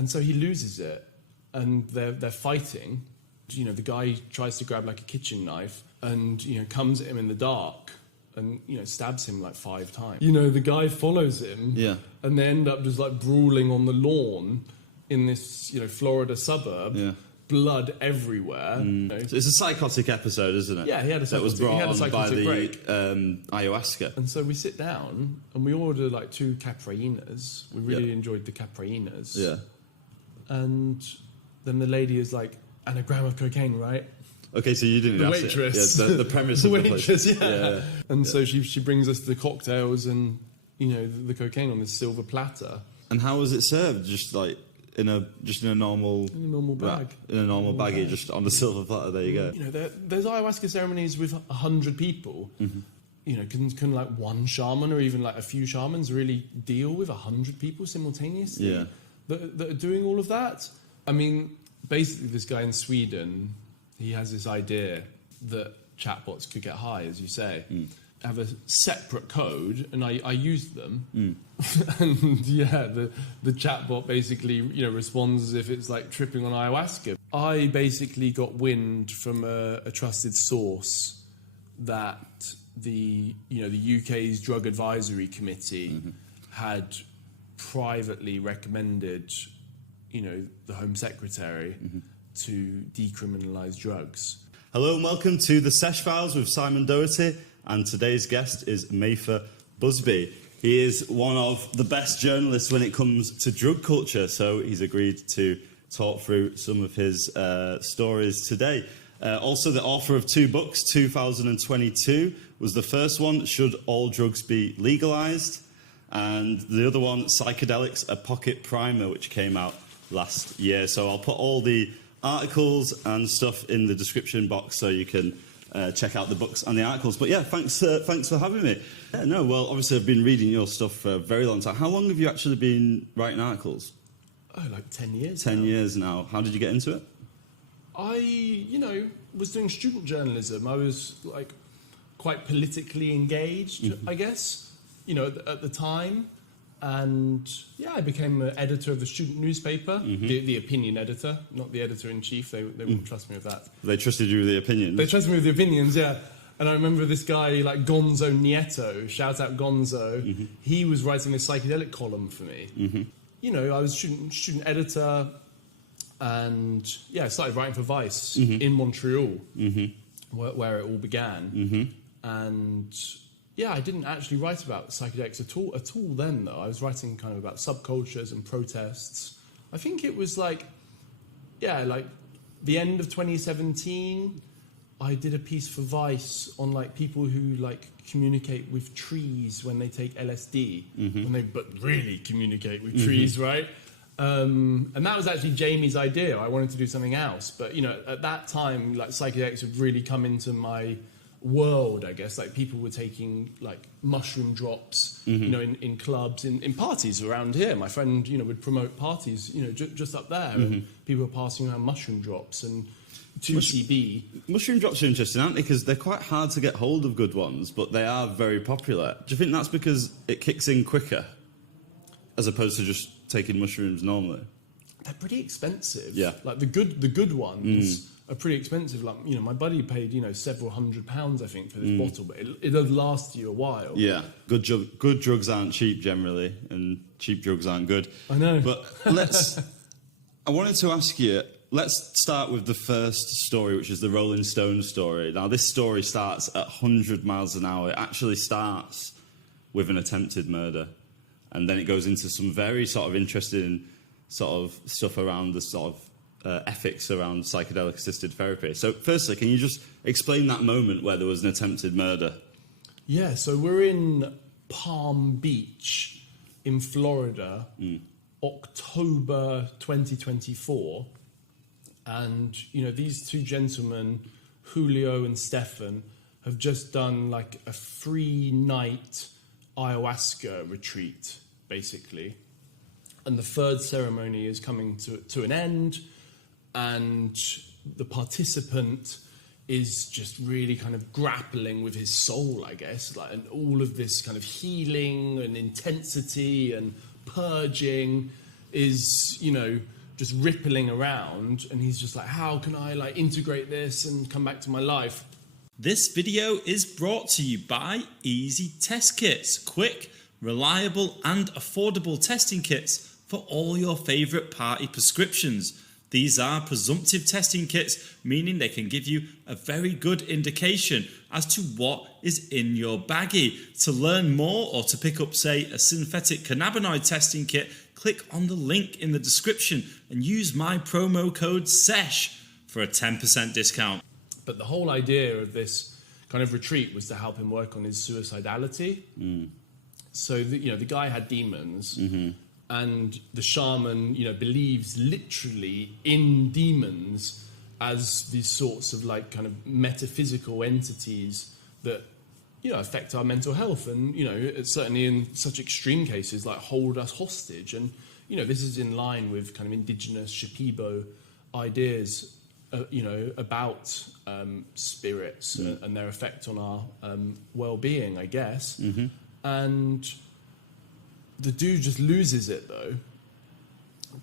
And so he loses it, and they're fighting. You know, the guy tries to grab like a kitchen knife and, you know, comes at him in the dark and, you know, stabs him like 5 times. You know, the guy follows him, and they end up just like brawling on the lawn in this, you know, Florida suburb. Blood everywhere. You know. So it's a psychotic episode, isn't it? Yeah, he had a psychotic, that was brought on by the break. ayahuasca. And so we sit down and we order like 2 𝘾𝙗𝙗𝙗. We really enjoyed the 𝘾𝙗𝙗𝙗. Yeah. And then the lady is like, and a gram of cocaine, right? Okay, so you didn't the ask waitress. it. Yeah, the premise the of the waitress, place. yeah. And so she brings us the cocktails and, you know, the cocaine on this silver platter. And how was it served? Just like in a normal bag. In a normal baggie, just on the silver platter. There you go. You know, there's ayahuasca ceremonies with 100 people. You know, can like one shaman or even like a few shamans really deal with 100 people simultaneously? Yeah. That are doing all of that? I mean, basically, this guy in Sweden, he has this idea that chatbots could get high, as you say, have a separate code, and I used them. And yeah, the chatbot basically, you know, responds as if it's like tripping on ayahuasca. I basically got wind from a trusted source that the UK's Drug Advisory Committee had privately recommended, you know, the Home Secretary to decriminalise drugs. Hello and welcome to the Sesh Files with Simon Doherty, and today's guest is Mattha Busby. He is one of the best journalists when it comes to drug culture, so he's agreed to talk through some of his stories today. Also the author of 2 books. 2022 was the first one, Should All Drugs Be Legalised? And the other one, Psychedelics, A Pocket Primer, which came out last year. So I'll put all the articles and stuff in the description box so you can check out the books and the articles. But yeah, thanks for having me. Yeah, no, well, obviously I've been reading your stuff for a very long time. How long have you actually been writing articles? Oh, like 10 years 10 years now. How did you get into it? I, you know, was doing student journalism. I was like quite politically engaged, I guess, you know, at the time. And yeah, I became an editor of the student newspaper, the opinion editor, not the editor-in-chief. They wouldn't trust me with that. They trusted you with the opinions? They trusted me with the opinions, yeah. And I remember this guy, like Gonzo Nieto, shout out Gonzo, he was writing a psychedelic column for me. You know, I was student editor, and yeah, I started writing for Vice in Montreal, where it all began. And yeah, I didn't actually write about psychedelics at all then, though. I was writing kind of about subcultures and protests. I think it was like, yeah, like the end of 2017, I did a piece for Vice on like people who like communicate with trees when they take LSD, but really communicate with trees, right? And that was actually Jamie's idea. I wanted to do something else, but you know, at that time, like psychedelics had really come into my world, I guess. Like people were taking like mushroom drops, you know, in clubs, in parties around here. My friend, you know, would promote parties, you know, just up there, and people were passing around mushroom drops and 2CB. Mushroom drops are interesting, aren't they? Because they're quite hard to get hold of good ones, but they are very popular. Do you think that's because it kicks in quicker, as opposed to just taking mushrooms normally? They're pretty expensive. Yeah. Like the good ones are pretty expensive. Like, you know, my buddy paid, you know, several £100s, I think, for this bottle, but it'll last you a while. Yeah. Good drugs aren't cheap generally, and cheap drugs aren't good. I know. But I wanted to ask you, let's start with the first story, which is the Rolling Stones story. Now, this story starts at 100 miles an hour. It actually starts with an attempted murder, and then it goes into some very sort of interesting sort of stuff around the sort of ethics around psychedelic-assisted therapy. So, firstly, can you just explain that moment where there was an attempted murder? Yeah, so we're in Palm Beach in Florida, October 2024, and, you know, these 2 gentlemen, Julio and Stefan, have just done, like, a 3-night ayahuasca retreat, basically. And the 3rd ceremony is coming to an end, and the participant is just really kind of grappling with his soul, I guess, like, and all of this kind of healing and intensity and purging, is, you know, just rippling around, and he's just like, how can I like integrate this and come back to my life? This video is brought to you by Easy Test Kits, quick, reliable and affordable testing kits for all your favourite party prescriptions. These are presumptive testing kits, meaning they can give you a very good indication as to what is in your baggie. To learn more or to pick up, say, a synthetic cannabinoid testing kit, click on the link in the description and use my promo code 𝘎𝑠ℎ for a 10% discount. But the whole idea of this kind of retreat was to help him work on his suicidality. So, the guy had demons, and the shaman, believes literally in demons as these sorts of like kind of metaphysical entities that, affect our mental health, and, it's certainly in such extreme cases like hold us hostage. And, this is in line with kind of indigenous Shipibo ideas, about spirits and their effect on our well-being, I guess. And the dude just loses it, though,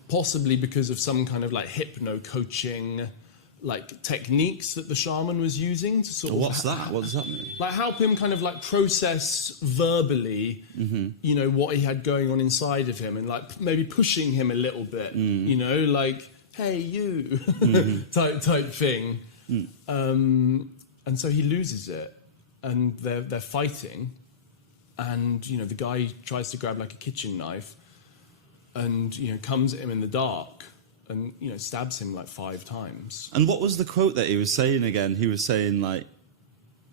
possibly because of some kind of like hypno-coaching like techniques that the shaman was using to sort of... What's that? What does that mean? Like help him kind of like process verbally, what he had going on inside of him, and like maybe pushing him a little bit, like, hey, you, type thing. And so he loses it, and they're fighting, and, the guy tries to grab like a kitchen knife and, comes at him in the dark and, stabs him like 5 times. And what was the quote that he was saying again? He was saying, like,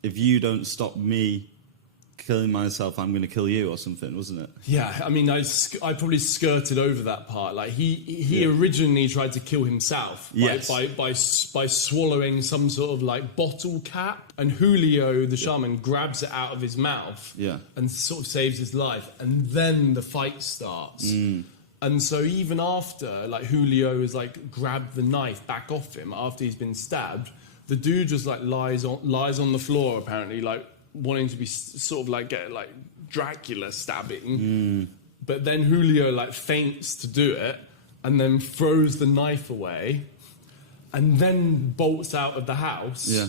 if you don't stop me killing myself, I'm going to kill you, or something, wasn't it? Yeah, I mean, I probably skirted over that part. Like, he originally tried to kill himself by swallowing some sort of, like, bottle cap. And Julio, the shaman, grabs it out of his mouth and sort of saves his life. And then the fight starts. And so even after, like, Julio has, like, grabbed the knife back off him after he's been stabbed, the dude just, like, lies on the floor, apparently, like, wanting to be sort of like get like Dracula stabbing, but then Julio like faints to do it, and then throws the knife away, and then bolts out of the house. Yeah.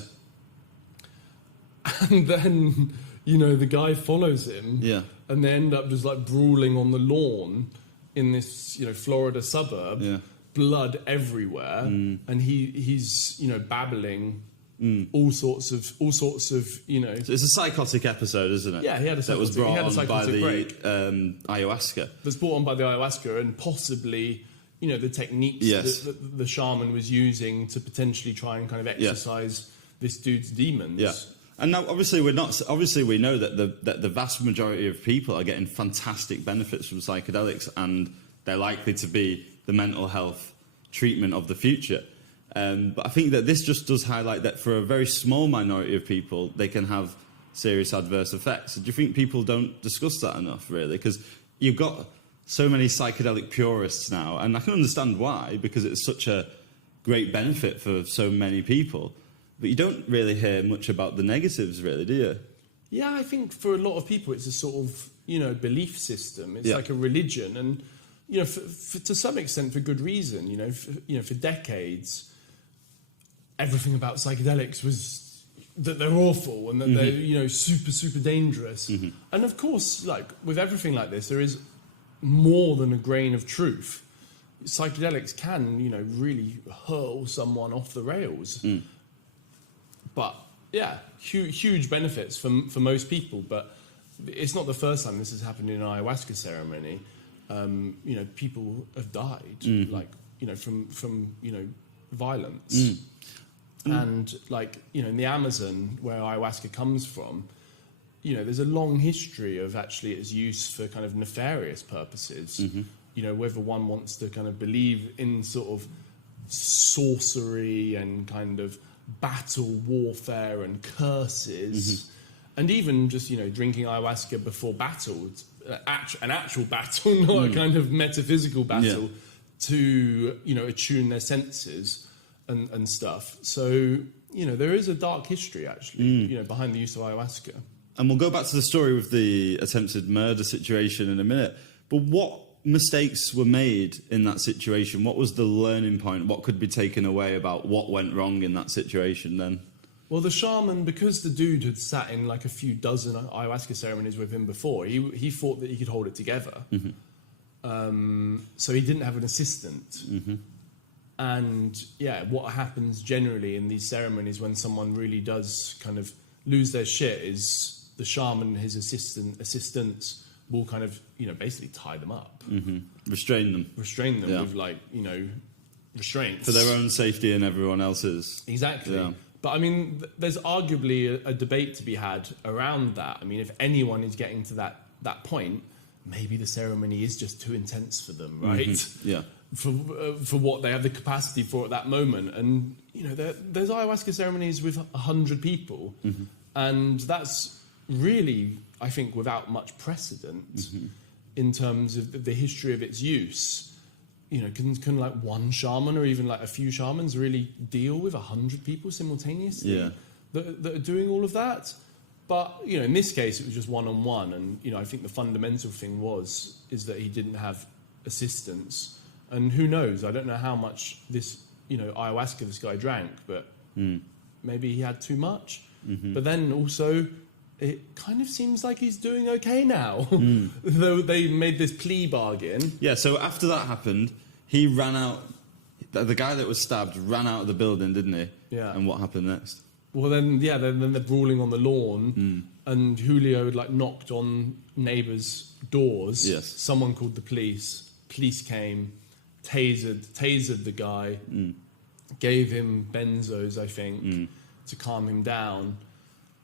And then the guy follows him. Yeah. And they end up just like brawling on the lawn in this Florida suburb. Yeah. Blood everywhere, and he's babbling. All sorts of So it's a psychotic episode, isn't it? Yeah, he had a psychotic, that was brought on by the break. ayahuasca. Was brought on by the ayahuasca, and possibly the techniques that the shaman was using to potentially try and kind of exercise this dude's demons. Yeah. And now, obviously, we know that the vast majority of people are getting fantastic benefits from psychedelics, and they're likely to be the mental health treatment of the future. But I think that this just does highlight that for a very small minority of people, they can have serious adverse effects. Do you think people don't discuss that enough, really? Because you've got so many psychedelic purists now, and I can understand why, because it's such a great benefit for so many people. But you don't really hear much about the negatives, really, do you? Yeah, I think for a lot of people, it's a sort of, belief system. It's like a religion, and, to some extent, for good reason. For decades, everything about psychedelics was that they're awful and that they're, super, super dangerous. And of course, like with everything like this, there is more than a grain of truth. Psychedelics can, really hurl someone off the rails. But yeah, huge benefits for most people. But it's not the first time this has happened in an ayahuasca ceremony. People have died, like, from violence. And like, in the Amazon, where ayahuasca comes from, there's a long history of actually its use for kind of nefarious purposes. Whether one wants to kind of believe in sort of sorcery and kind of battle warfare and curses, and even just, drinking ayahuasca before battle, an actual battle, not a kind of metaphysical battle, to, attune their senses. And stuff. So, there is a dark history, actually, behind the use of ayahuasca. And we'll go back to the story with the attempted murder situation in a minute. But what mistakes were made in that situation? What was the learning point? What could be taken away about what went wrong in that situation then? Well, the shaman, because the dude had sat in like a few dozen ayahuasca ceremonies with him before, he thought that he could hold it together. So he didn't have an assistant. And yeah, what happens generally in these ceremonies when someone really does kind of lose their shit is the shaman and his assistants will kind of, basically tie them up. Restrain them. Restrain them with restraints. For their own safety and everyone else's. Exactly. Yeah. But I mean, there's arguably a debate to be had around that. I mean, if anyone is getting to that point, maybe the ceremony is just too intense for them, right? Yeah. For what they have the capacity for at that moment. And, there's ayahuasca ceremonies with 100 people. And that's really, I think, without much precedent in terms of the history of its use. Can like one shaman or even like a few shamans really deal with 100 people simultaneously that are doing all of that? But, in this case, it was just one-on-one. And, I think the fundamental thing is that he didn't have assistance. And who knows? I don't know how much this, ayahuasca this guy drank, but maybe he had too much. But then also, it kind of seems like he's doing okay now, though they made this plea bargain. Yeah, so after that happened, he ran out. The guy that was stabbed ran out of the building, didn't he? Yeah. And what happened next? Well, then they're brawling on the lawn, and Julio had knocked on neighbours' doors. Yes. Someone called the police. Police came, tasered the guy, gave him benzos, I think, to calm him down,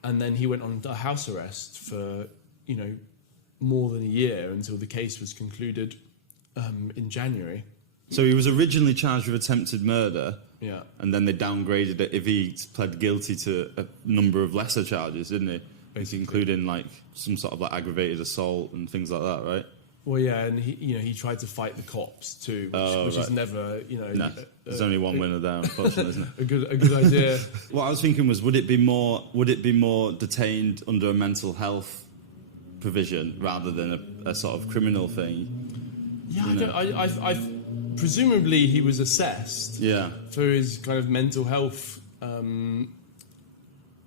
and then he went on a house arrest for more than a year until the case was concluded in January. So he was originally charged with attempted murder. Yeah. And then they downgraded it if he pled guilty to a number of lesser charges, didn't he? Basically. Including some sort of aggravated assault and things like that, right? Well, yeah, and he tried to fight the cops too, which is never No, there's only one winner there, unfortunately, isn't it? a good idea. What I was thinking was, would it be more detained under a mental health provision rather than a sort of criminal thing? Yeah, I presumably he was assessed. Yeah. For his kind of mental health, and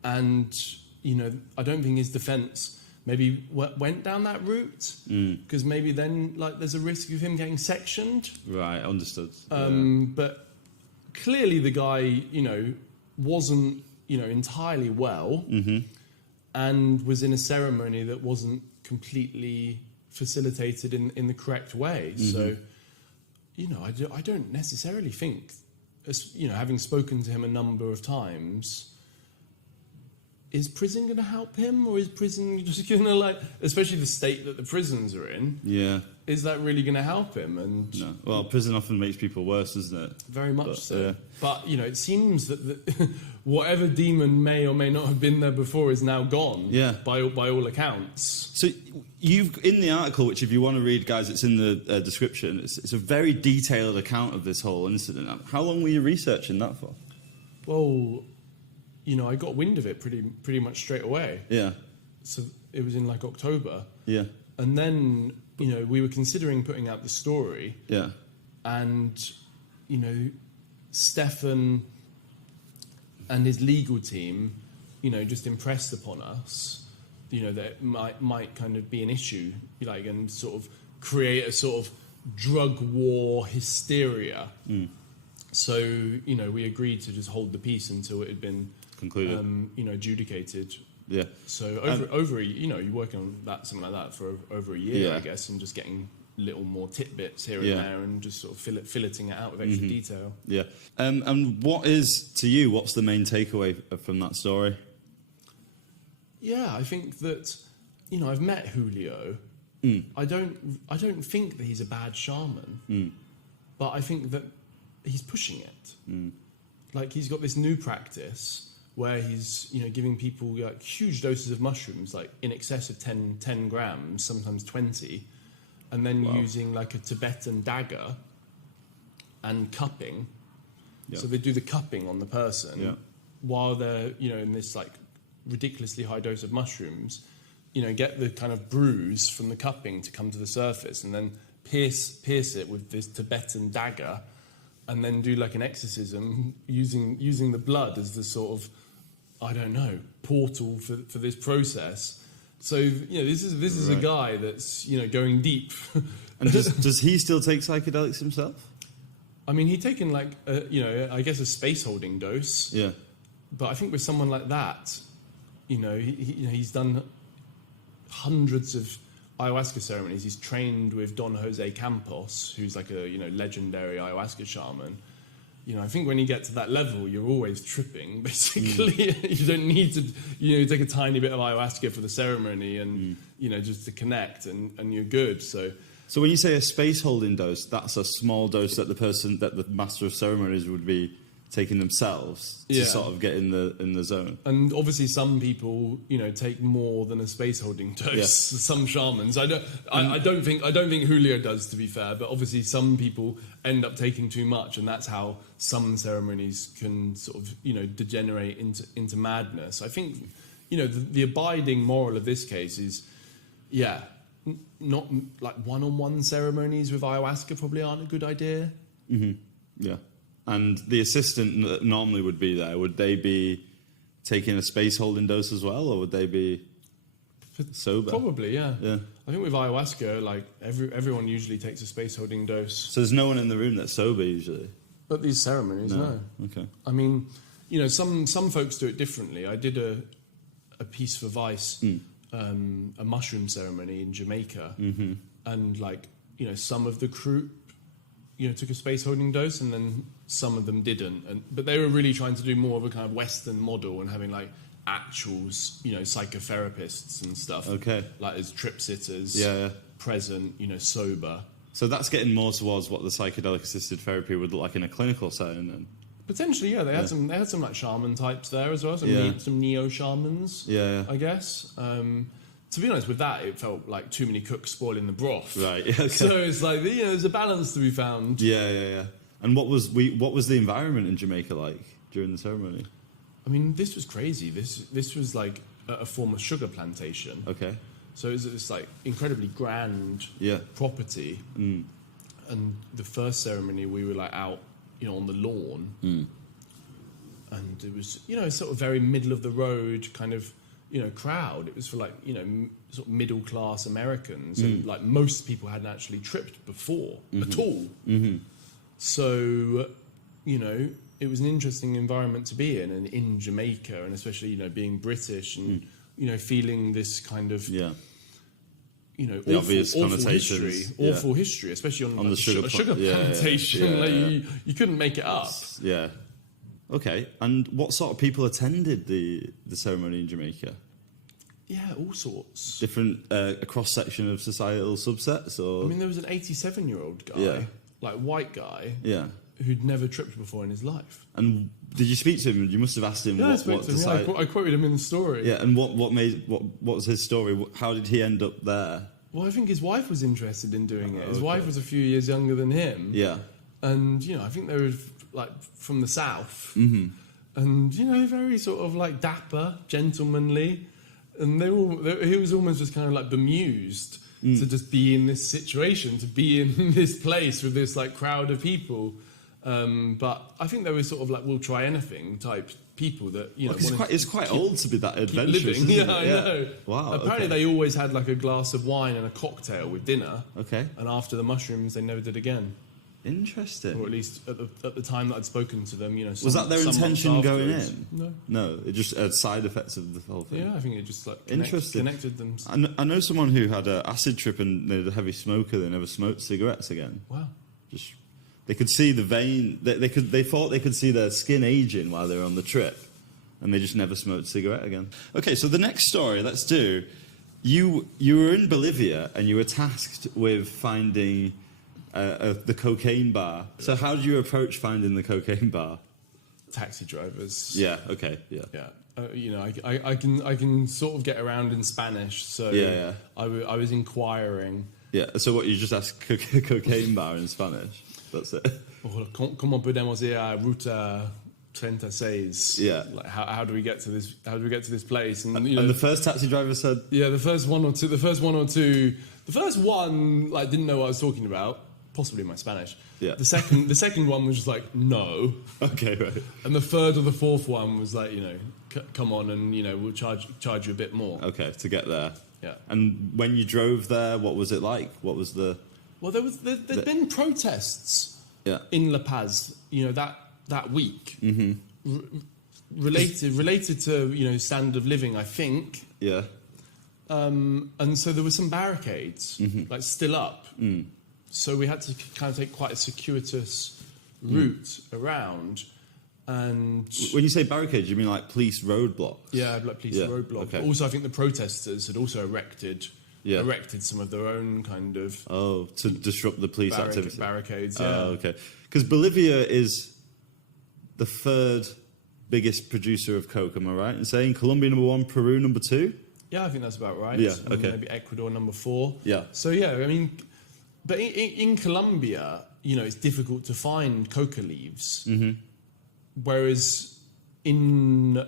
I don't think his defence maybe went down that route, because maybe then there's a risk of him getting sectioned. Right, understood. But clearly the guy wasn't entirely well, and was in a ceremony that wasn't completely facilitated in the correct way. So I don't necessarily think, having spoken to him a number of times, is prison going to help him, or is prison just going to especially the state that the prisons are in? Yeah. Is that really going to help him? And no. Well, prison often makes people worse, doesn't it? Very much so. Yeah. But it seems that whatever demon may or may not have been there before is now gone. Yeah. By all accounts. So you've in the article, which if you want to read, guys, it's in the description. It's a very detailed account of this whole incident. How long were you researching that for? Well, I got wind of it pretty much straight away. Yeah. So it was in October. Yeah. And then we were considering putting out the story. Yeah. And Stefan and his legal team, just impressed upon us, that it might kind of be an issue, and sort of create a sort of drug war hysteria. So, we agreed to just hold the peace until it had been concluded, adjudicated. Yeah. So over you're working on something like that for over a year, I guess, and just getting little more tidbits here and there, and just sort of filleting it out with extra detail. Yeah. And what's the main takeaway from that story? Yeah, I think that I've met Julio. I don't think that he's a bad shaman, but I think that he's pushing it. He's got this new practice where he's giving people huge doses of mushrooms, in excess of 10 grams, sometimes 20, and then using a Tibetan dagger and cupping. Yeah. So they do the cupping on the person while they're in this ridiculously high dose of mushrooms, get the kind of bruise from the cupping to come to the surface, and then pierce it with this Tibetan dagger, and then do like an exorcism using the blood as the sort of, I don't know, portal for this process. So this is a guy that's going deep. And does he still take psychedelics himself? I mean, he'd taken like I guess a space holding dose. Yeah. But I think with someone like that, he's done hundreds of ayahuasca ceremonies. He's trained with Don Jose Campos, who's like a legendary ayahuasca shaman. I think when you get to that level, you're always tripping. Basically, you don't need to take a tiny bit of ayahuasca for the ceremony and just to connect, and you're good. So when you say a space holding dose, that's a small dose that the master of ceremonies would be taking themselves to sort of get in the zone. And obviously some people take more than a space holding dose. Some shamans, I don't think Julio does, to be fair, but obviously some people end up taking too much, and that's how some ceremonies can sort of degenerate into madness. I think the abiding moral of this case is not like one-on-one ceremonies with ayahuasca probably aren't a good idea. Yeah. And the assistant that normally would be there, would they be taking a space holding dose as well, or would they be sober? Probably, yeah. I think with ayahuasca, like everyone usually takes a space holding dose. So there's no one in the room that's sober usually? At these ceremonies, no. Okay. I mean, some folks do it differently. I did a piece for Vice, a mushroom ceremony in Jamaica, and some of the crew took a space holding dose, and then some of them didn't. But they were really trying to do more of a kind of Western model and having like actual, psychotherapists and stuff. Okay. Like as trip sitters, present, sober. So that's getting more towards what the psychedelic assisted therapy would look like in a clinical setting then. Potentially, yeah. They had some like shaman types there as well. Some neo shamans. I guess. To be honest, with that, it felt like too many cooks spoiling the broth. Right. Okay. So it's like there's a balance to be found. Yeah. And what was the environment in Jamaica like during the ceremony? I mean, this was crazy. This was like a former sugar plantation. Okay. So it was this like incredibly grand property. And the first ceremony, we were like out, on the lawn, and it was sort of very middle of the road kind of crowd. It was for like sort of middle class Americans, and like most people hadn't actually tripped before at all. So it was an interesting environment to be in, and in Jamaica, and especially being British and feeling this kind of awful history, especially on the sugar plantation. You couldn't make it up. Yeah. Okay. And what sort of people attended the ceremony in Jamaica? Yeah, all sorts. Different a cross section of societal subsets, or I mean, there was an 87-year-old guy, like white guy, who'd never tripped before in his life. And did you speak to him? You must have asked him. I spoke to him. I quoted him in the story. Yeah, and what was his story? How did he end up there? Well, I think his wife was interested in doing it. His wife was a few years younger than him. Yeah, and I think they were like from the south, and very sort of like dapper, gentlemanly, and he was almost just kind of like bemused to just be in this situation, to be in this place with this like crowd of people. But I think they were sort of like we'll try anything type people that it's quite old to be that adventurous. Living. Yeah, I know. Wow. Apparently they always had like a glass of wine and a cocktail with dinner. Okay. And after the mushrooms, they never did again. Interesting. Or at least at the time that I'd spoken to them, was that their intention going in? No. It just had side effects of the whole thing. Yeah, I think it just like connected them. I know someone who had an acid trip and they're a heavy smoker. They never smoked cigarettes again. Wow. Just they could see the vein. They thought they could see their skin aging while they were on the trip, and they just never smoked a cigarette again. Okay, so the next story, let's do. You were in Bolivia and you were tasked with finding the cocaine bar. So how did you approach finding the cocaine bar? Taxi drivers. Yeah. Okay. Yeah. Yeah. I can sort of get around in Spanish, so I was inquiring. Yeah. So what, you just asked cocaine bar in Spanish? That's it. ¿Cómo podemos ir a ruta 𝘿𝙪𝙧𝙪𝙜. Yeah. Like how do we get to this? How do we get to this place? And, And the first taxi driver said, yeah, the first one or two. The first one like didn't know what I was talking about. Possibly my Spanish. Yeah. The second one was just like no. okay, right. And the third or the fourth one was like, come on, and we'll charge you a bit more. Okay, to get there. Yeah. And when you drove there, what was it like? What was the... Well, there'd been protests in La Paz, that week, related to standard of living, I think. Yeah. And so there were some barricades, like still up. So we had to kind of take quite a circuitous route around. And when you say barricades, you mean like police roadblocks? yeah, like police roadblocks. Okay. But also, I think the protesters had also erected some of their own kind of to disrupt the police activity. Barricades. Yeah. Okay. Because Bolivia is the third biggest producer of coke. Am I right in saying Colombia number 1, Peru number 2? Yeah, I think that's about right. Yeah. And Okay. maybe Ecuador number 4. Yeah. So yeah, I mean, but in Colombia, it's difficult to find coca leaves. Whereas in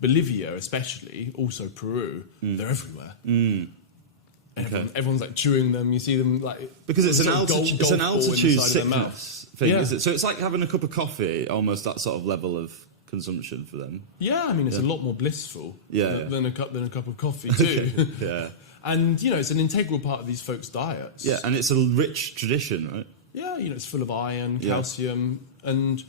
Bolivia, especially, also Peru, they're everywhere. Okay. Everyone's like chewing them. You see them like Because it's an sort of altitude, golf ball in the altitude side of their mouth. sickness thing, Yeah. is it? So it's like having a cup of coffee, almost that sort of level of consumption for them. Yeah, I mean it's a lot more blissful than a cup of coffee too. Yeah. And it's an integral part of these folks' diets. Yeah, and it's a rich tradition, right? Yeah, it's full of iron, calcium, and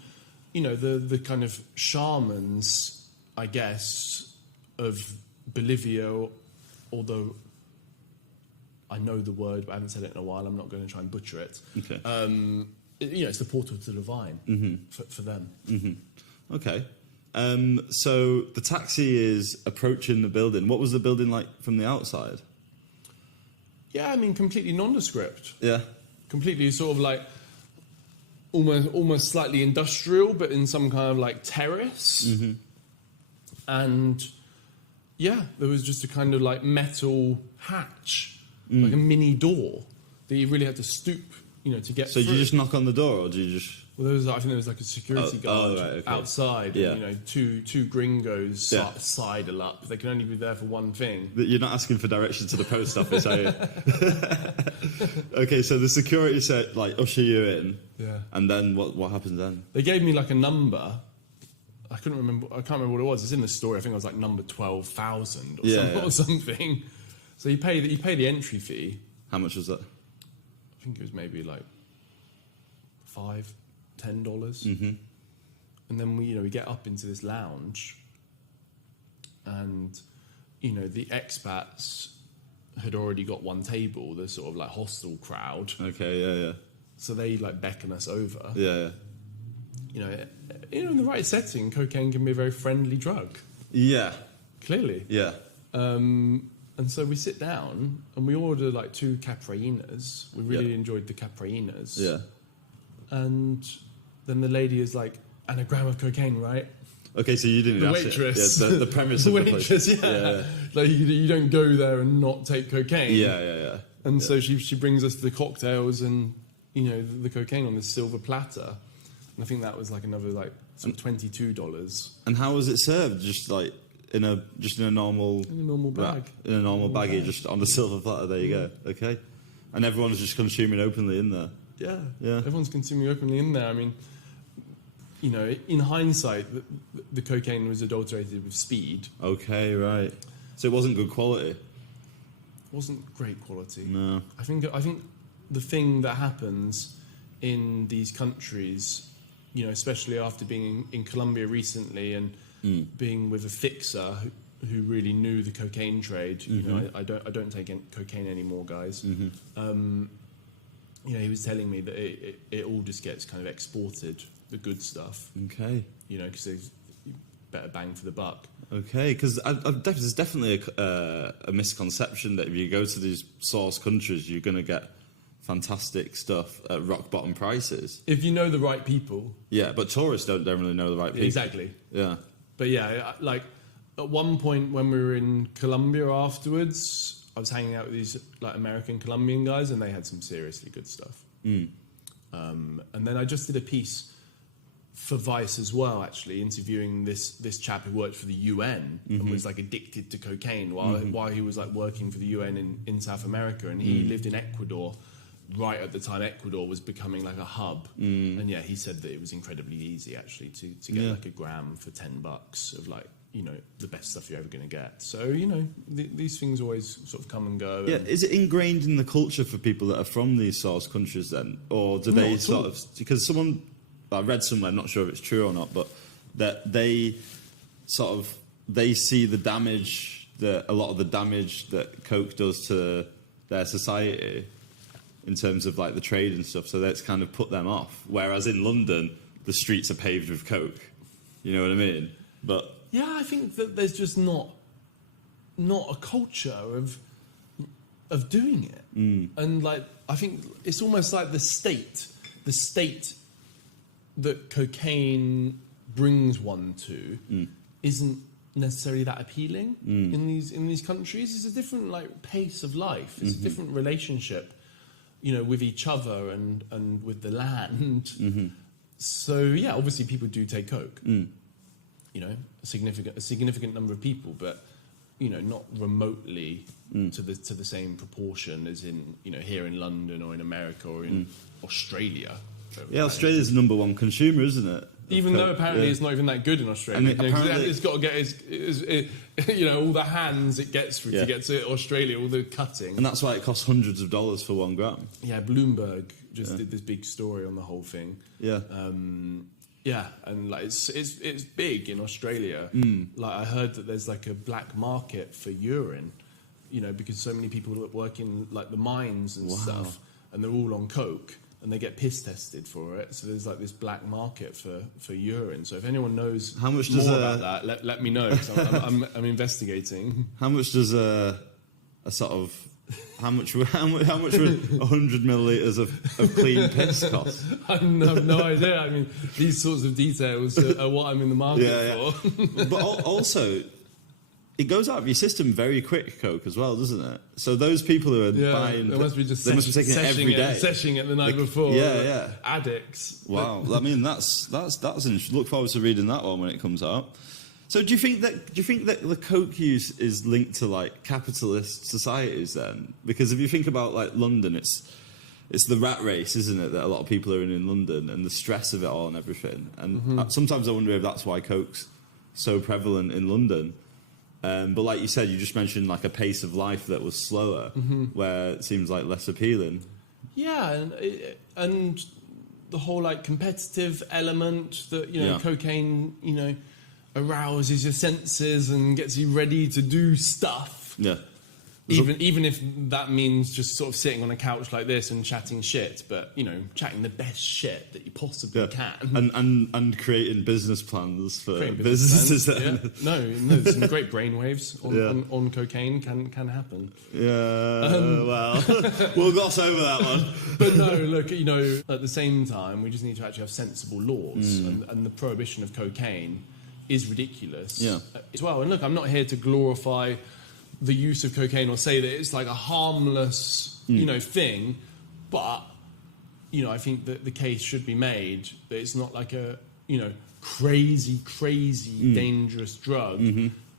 the kind of shamans, I guess, of Bolivia, although I know the word, but I haven't said it in a while. I'm not going to try and butcher it. Okay. It's the portal to the divine for them. Okay. So the taxi is approaching the building. What was the building like from the outside? Yeah, I mean, completely nondescript. Yeah. Completely sort of like almost slightly industrial, but in some kind of like terrace. And yeah, there was just a kind of like metal hatch, like a mini door that you really had to stoop, to get So through. did you just knock on the door, or did you just... Well, I think there was like a security guard right, okay. outside. Yeah. And, two gringos sidle up. They can only be there for one thing. You're not asking for directions to the post office, are you? Okay, so the security said, like, usher you in. Yeah. And then what happens then? They gave me like a number. I can't remember what it was. It's in the story. I think it was like number 12,000 or something. So you pay the entry fee. How much was that? I think it was maybe like $5-10. And then we get up into this lounge, and the expats had already got one table, the sort of like hostel crowd. Okay, yeah. So they like beckon us over. Yeah. In the right setting, cocaine can be a very friendly drug. Yeah. Clearly. Yeah. And so we sit down and we order like 2 caprainas. We really enjoyed the caprainas. Yeah. And then the lady is like, and a gram of cocaine, right? Okay, so you didn't The ask it. waitress. Yeah, the premise The of the waitress, place. yeah. Like you don't go there and not take cocaine. Yeah. And so she brings us the cocktails and the cocaine on this silver platter. And I think that was like another like sort of $22. And how was it served? Just like in a normal bag. In a normal baggie, just on the silver platter. There you go. Okay. And everyone's just consuming openly in there. Yeah. Everyone's consuming openly in there. I mean, in hindsight, the cocaine was adulterated with speed. Okay, right. So it wasn't good quality. It wasn't great quality. No. I think the thing that happens in these countries, especially after being in Colombia recently and being with a fixer who really knew the cocaine trade. I don't take cocaine anymore, guys. He was telling me that it all just gets kind of exported, the good stuff. Okay. Because there's better bang for the buck. Okay, because there's definitely a misconception that if you go to these source countries, you're going to get fantastic stuff at rock bottom prices. If you know the right people. Yeah, but tourists don't really know the right people. Exactly. Yeah. But yeah, like at one point when we were in Colombia afterwards, I was hanging out with these like American Colombian guys, and they had some seriously good stuff. And then I just did a piece for Vice as well, actually, interviewing this chap who worked for the UN and was like addicted to cocaine while he was like working for the UN in South America, and he lived in Ecuador right at the time Ecuador was becoming like a hub. And yeah, he said that it was incredibly easy actually to get like a gram for $10 of like, you know, the best stuff you're ever going to get. So, you know, these things always sort of come and go. Yeah, is it ingrained in the culture for people that are from these sort of countries then? Or do they sort of... Because I read somewhere, I'm not sure if it's true or not, but that they sort of... They see the damage, a lot of the damage that Coke does to their society in terms of like the trade and stuff, so that's kind of put them off. Whereas in London, the streets are paved with Coke. You know what I mean? But... Yeah, I think that there's just not a culture of doing it, and like I think it's almost like the state that cocaine brings one to isn't necessarily that appealing in these countries. It's a different like pace of life. It's a different relationship, you know, with each other and with the land. So yeah, obviously people do take Coke. You know, a significant number of people, but you know, not remotely to the same proportion as in, you know, here in London or in America or in Australia. Yeah, Australia's the #1 consumer, isn't it? Even though apparently it's not even that good in Australia. It's got to get you know, all the hands it gets through to get to Australia, all the cutting. And that's why it costs hundreds of dollars for 1 gram. Yeah, Bloomberg just did this big story on the whole thing. Yeah. Yeah, and like it's big in Australia. Like I heard that there's like a black market for urine, you know, because so many people work in like the mines and stuff, and they're all on Coke, and they get piss tested for it. So there's like this black market for urine. So if anyone knows more about that, let me know, 'cause I'm investigating. How much does a sort of... How much would 100 millilitres of clean piss cost? I have no idea. I mean, these sorts of details are what I'm in the market for. But also, it goes out of your system very quick, Coke, as well, doesn't it? So those people who are buying... They must be just taking it every day. Seshing it the night before. Yeah. Addicts. Wow. I mean, that's interesting. Look forward to reading that one when it comes out. So do you think that the Coke use is linked to like capitalist societies then? Because if you think about like London, it's the rat race, isn't it, that a lot of people are in London, and the stress of it all and everything. And sometimes I wonder if that's why Coke's so prevalent in London. But like you said, you just mentioned like a pace of life that was slower, where it seems like less appealing. Yeah, and the whole like competitive element that, you know, cocaine, you know, arouses your senses and gets you ready to do stuff. Yeah. Even if that means just sort of sitting on a couch like this and chatting shit, but, you know, chatting the best shit that you possibly can. And creating business plans for businesses. No, some great brainwaves on cocaine can happen. Yeah, well, we'll gloss over that one. But no, look, you know, at the same time, we just need to actually have sensible laws, and the prohibition of cocaine is ridiculous as well. And look, I'm not here to glorify the use of cocaine or say that it's like a harmless, you know, thing, but, you know, I think that the case should be made that it's not like a, you know, crazy dangerous drug.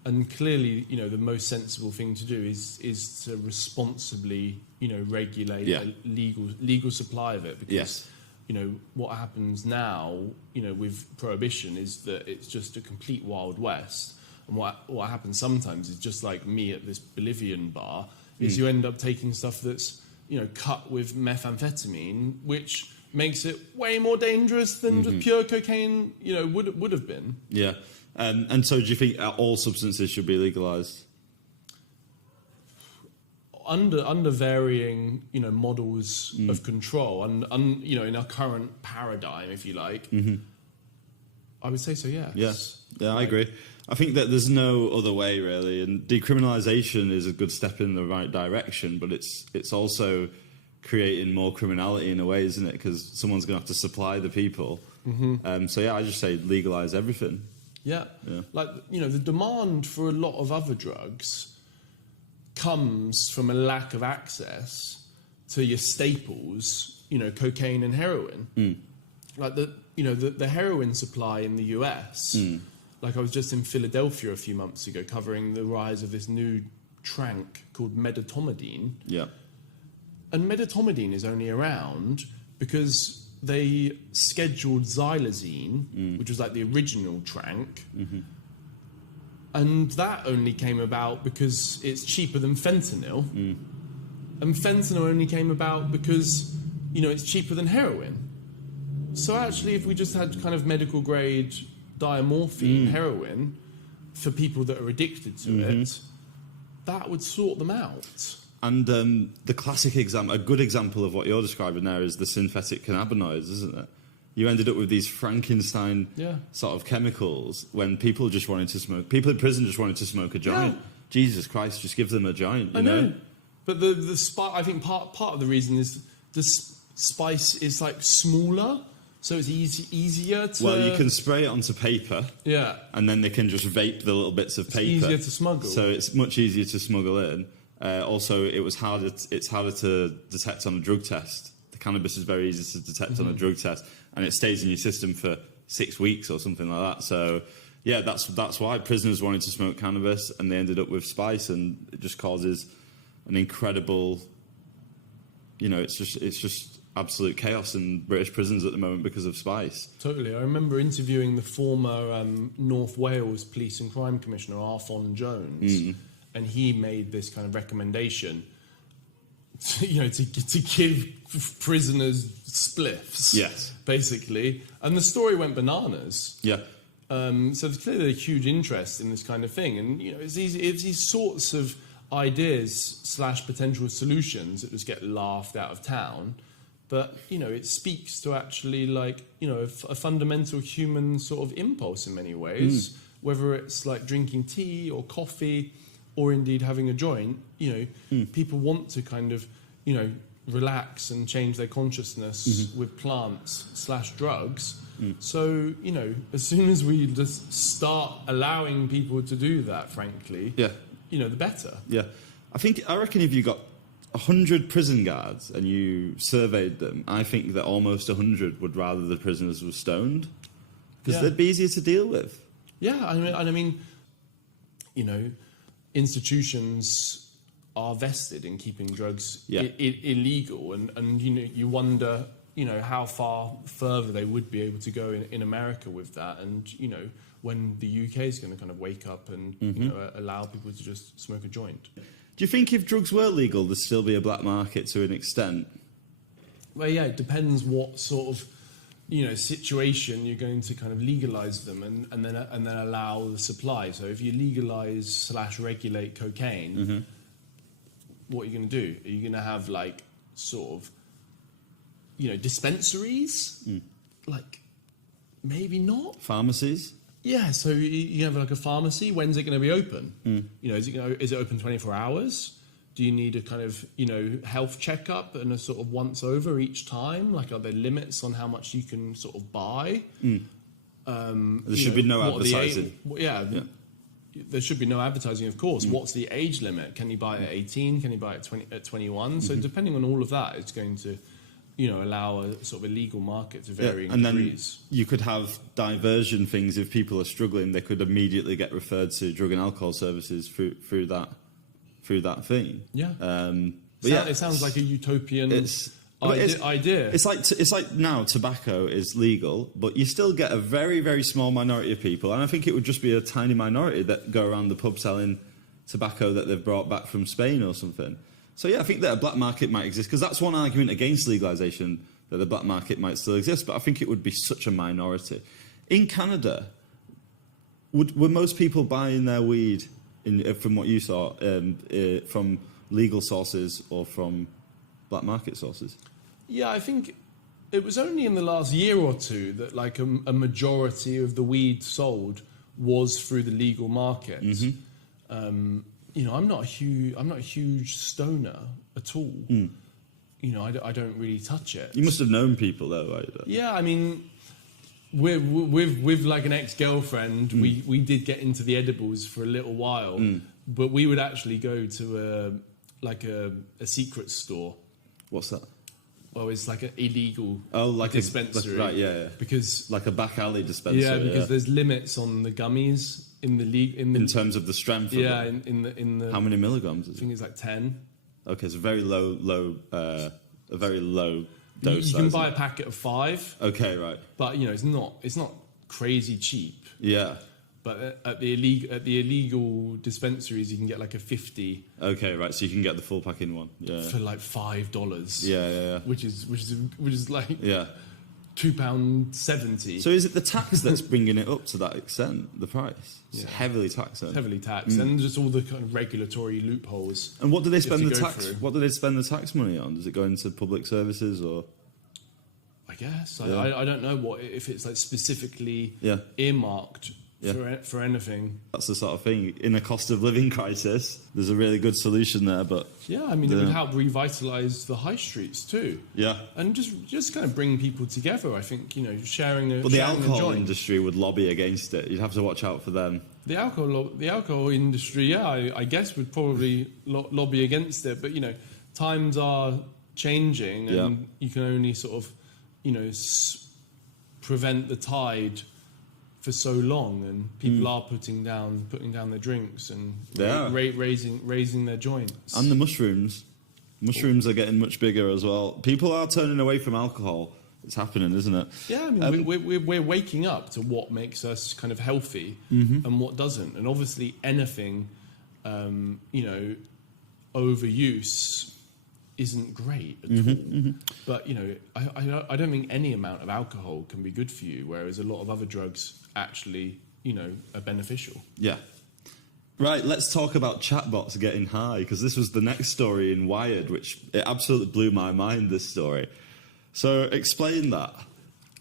And clearly, you know, the most sensible thing to do is to responsibly, you know, regulate a legal supply of it, because you know, what happens now, you know, with prohibition is that it's just a complete Wild West. And what happens sometimes is just like me at this Bolivian bar, is you end up taking stuff that's, you know, cut with methamphetamine, which makes it way more dangerous than just pure cocaine, you know, would have been. Yeah. And so do you think all substances should be legalised? Under varying, you know, models of control, and you know, in our current paradigm, if you like, I would say so. Yes. Yeah, I agree. I think that there's no other way really, and decriminalisation is a good step in the right direction, but it's also creating more criminality in a way, isn't it? Because someone's going to have to supply the people. So yeah, I just say legalise everything. Yeah, like, you know, the demand for a lot of other drugs comes from a lack of access to your staples, you know, cocaine and heroin. like the heroin supply in the US. Like I was just in Philadelphia a few months ago, covering the rise of this new trank called medetomidine. Yeah. And medetomidine is only around because they scheduled xylazine, which was like the original trank. And that only came about because it's cheaper than fentanyl. And fentanyl only came about because, it's cheaper than heroin. So actually, if we just had kind of medical grade diamorphine heroin for people that are addicted to it, that would sort them out. And the classic example, a good example of what you're describing there is the synthetic cannabinoids, isn't it? You ended up with these Frankenstein sort of chemicals when people just wanted to smoke. People in prison just wanted to smoke a joint. Jesus Christ, just give them a joint, you know? But the spice, I think part of the reason is the spice is like smaller, so it's easier to... Well, you can spray it onto paper. Yeah. And then they can just vape the little bits of paper. It's easier to smuggle. So it's much easier to smuggle in. Also, it's harder to detect on a drug test. The cannabis is very easy to detect on a drug test, and it stays in your system for 6 weeks or something like that. So, yeah, that's why prisoners wanted to smoke cannabis, and they ended up with spice, and it just causes an incredible, it's just absolute chaos in British prisons at the moment because of spice. Totally. I remember interviewing the former North Wales Police and Crime Commissioner, Arfon Jones, and he made this kind of recommendation to give prisoners spliffs. Yes. Basically. And the story went bananas. Yeah. So there's clearly a huge interest in this kind of thing. And, it's these sorts of ideas / potential solutions that just get laughed out of town. But, it speaks to actually, a fundamental human sort of impulse in many ways, whether it's like drinking tea or coffee or indeed having a joint. People want to kind of, relax and change their consciousness with plants / drugs. So, as soon as we just start allowing people to do that, frankly, the better. Yeah. I reckon if you got 100 prison guards and you surveyed them, I think that almost 100 would rather the prisoners were stoned because they'd be easier to deal with. Yeah, I mean, institutions are vested in keeping drugs illegal, and you wonder, how far further they would be able to go in America with that, and when the UK is going to kind of wake up and allow people to just smoke a joint. Do you think if drugs were legal, there'd still be a black market to an extent? Well, yeah, it depends what sort of situation you're going to kind of legalise them and then allow the supply. So if you legalise / regulate cocaine, what are you going to do? Are you going to have dispensaries? Maybe not. Pharmacies? Yeah, so you have a pharmacy. When's it going to be open? Is it open 24 hours? Do you need a kind of health checkup and a sort of once over each time? Are there limits on how much you can sort of buy? There should be no advertising. There should be no advertising, of course. What's the age limit? Can you buy it at 18? Can you buy it at 21? So depending on all of that, it's going to allow a sort of illegal market to varying degrees. Then you could have diversion things. If people are struggling, they could immediately get referred to drug and alcohol services through that thing. Yeah. It sounds like a utopian idea. It's like now tobacco is legal, but you still get a very, very small minority of people, and I think it would just be a tiny minority that go around the pub selling tobacco that they've brought back from Spain or something. So yeah, I think that a black market might exist, because that's one argument against legalisation, that the black market might still exist, but I think it would be such a minority. In Canada, were most people buying their weed, from what you saw, from legal sources or from black market sources? Yeah, I think it was only in the last year or two that a majority of the weed sold was through the legal market. I'm not a huge stoner at all. I don't really touch it. You must have known people though, right? Yeah, I mean, with an ex-girlfriend, we did get into the edibles for a little while, but we would actually go to a secret store. What's that? well, it's like an illegal like dispensary. Right, yeah. Because like a back alley dispensary. Yeah, because there's limits on the gummies in the league. In terms of the strength. Yeah, of them. in the. How many milligrams? I think it's like 10. Okay, so very low, a very low dose. You can buy a packet of 5. Okay, right. But it's not crazy cheap. Yeah. But at the illegal dispensaries, you can get like a 50. Okay, right. So you can get the full pack in one. Yeah. For like $5. Yeah. Which is like £2.70. So is it the tax that's bringing it up to that extent? The price? It's heavily taxed. Heavily taxed, and just all the kind of regulatory loopholes. And what do they spend the tax? Through. What do they spend the tax money on? Does it go into public services or? I guess I don't know if it's like specifically earmarked. For anything. That's the sort of thing. In a cost of living crisis, there's a really good solution there. But yeah, I mean, it would help revitalise the high streets too. Yeah, and just kind of bring people together. I think sharing a. But the alcohol industry would lobby against it. You'd have to watch out for them. The alcohol industry, I guess, would probably lobby against it. But times are changing, and you can only sort of, prevent the tide for so long, and people are putting down their drinks and raising their joints. And the mushrooms are getting much bigger as well. People are turning away from alcohol. It's happening, isn't it? Yeah, I mean, we're waking up to what makes us kind of healthy and what doesn't, and obviously anything, overuse isn't great at all. But I don't think any amount of alcohol can be good for you, whereas a lot of other drugs actually are beneficial. Yeah. Right, let's talk about chatbots getting high, because this was the next story in Wired, which it absolutely blew my mind, this story. So explain that.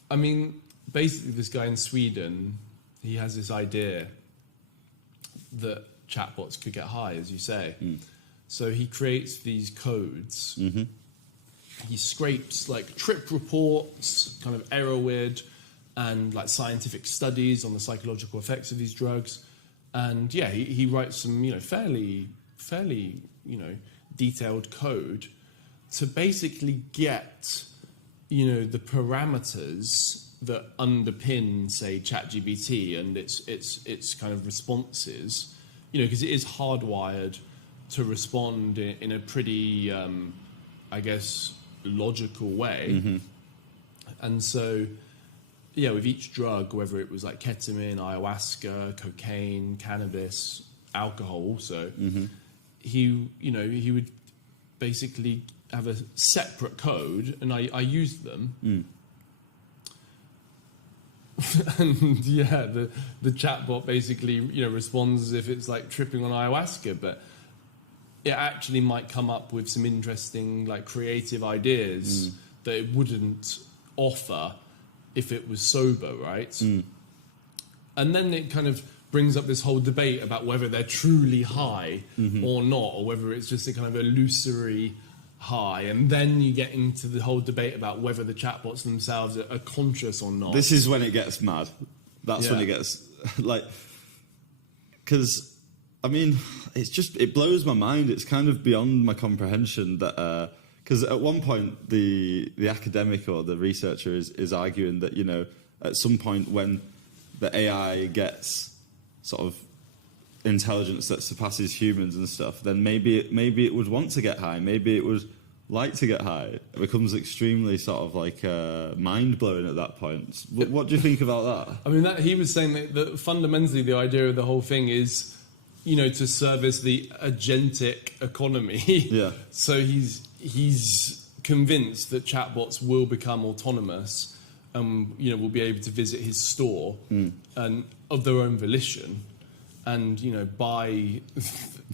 I mean, basically this guy in Sweden, he has this idea that chatbots could get high, as you say. So he creates these codes. He scrapes like trip reports, kind of error-wid, and like scientific studies on the psychological effects of these drugs. And yeah, he writes some, fairly, detailed code to basically get, the parameters that underpin, say, ChatGPT and its kind of responses, because it is hardwired to respond in a pretty, I guess, logical way. And so, yeah, with each drug, whether it was like ketamine, ayahuasca, cocaine, cannabis, alcohol also, he would basically have a separate code, and I used them. And yeah, the chatbot basically, responds as if it's like tripping on ayahuasca, but it actually might come up with some interesting, like, creative ideas that it wouldn't offer if it was sober, right? And then it kind of brings up this whole debate about whether they're truly high or not, or whether it's just a kind of illusory high. And then you get into the whole debate about whether the chatbots themselves are conscious or not. This is when it gets mad. That's when it gets, like... Because... I mean, it blows my mind. It's kind of beyond my comprehension that, because at one point the academic or the researcher is arguing that, at some point when the AI gets sort of intelligence that surpasses humans and stuff, then maybe it would want to get high. Maybe it would like to get high. It becomes extremely sort of like mind-blowing at that point. What do you think about that? I mean, he was saying that fundamentally the idea of the whole thing is, to service the agentic economy. Yeah. So he's convinced that chatbots will become autonomous and, will be able to visit his store and of their own volition and, buy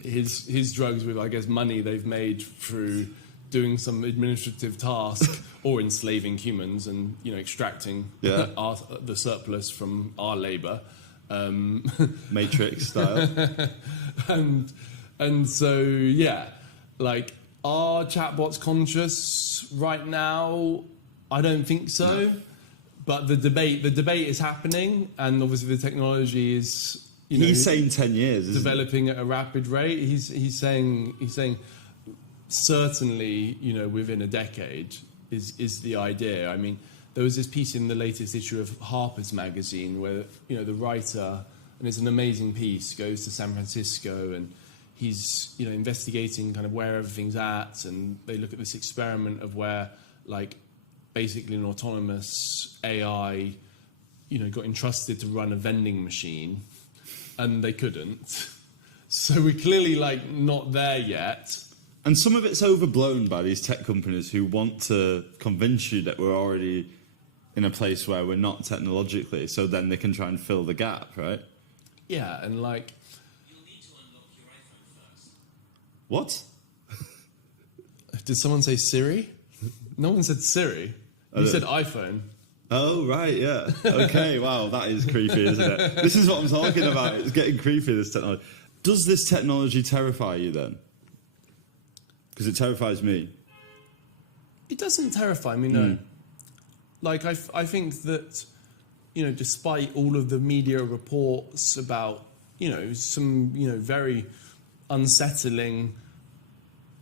his drugs with, I guess, money they've made through doing some administrative task or enslaving humans and, extracting the surplus from our labour. Matrix style. and so like, are chatbots conscious right now? I don't think so. No. But the debate is happening, and obviously the technology is he's saying 10 years developing at a rapid rate. He's saying certainly within a decade is the idea. I mean, there was this piece in the latest issue of Harper's Magazine where, you know, the writer, and it's an amazing piece, goes to San Francisco and he's, you know, investigating kind of where everything's at, and they look at this experiment of where, like, basically an autonomous AI, you know, got entrusted to run a vending machine, and they couldn't. So we're clearly, like, not there yet. And some of it's overblown by these tech companies who want to convince you that we're already in a place where we're not technologically, so then they can try and fill the gap, right? Yeah, and, like... You'll need to unlock your iPhone first. What? Did someone say Siri? No one said Siri. You said iPhone. Oh, right, yeah. Okay, wow, that is creepy, isn't it? This is what I'm talking about. It's getting creepy, this technology. Does this technology terrify you, then? Because it terrifies me. It doesn't terrify me, no. Like, I think that, you know, despite all of the media reports about, you know, some, you know, very unsettling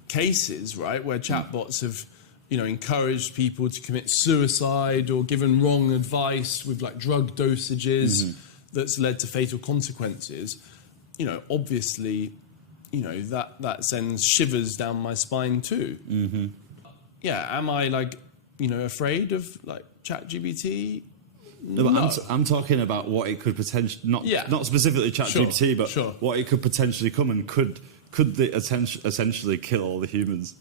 cases, right, where chatbots have, you know, encouraged people to commit suicide or given wrong advice with, like, drug dosages that's led to fatal consequences, you know, obviously, you know, that sends shivers down my spine too. Yeah, am I, like, you know, afraid of, like, ChatGPT? No, but I'm talking about what it could potentially, not specifically ChatGPT, but what it could potentially come, and could they essentially kill all the humans?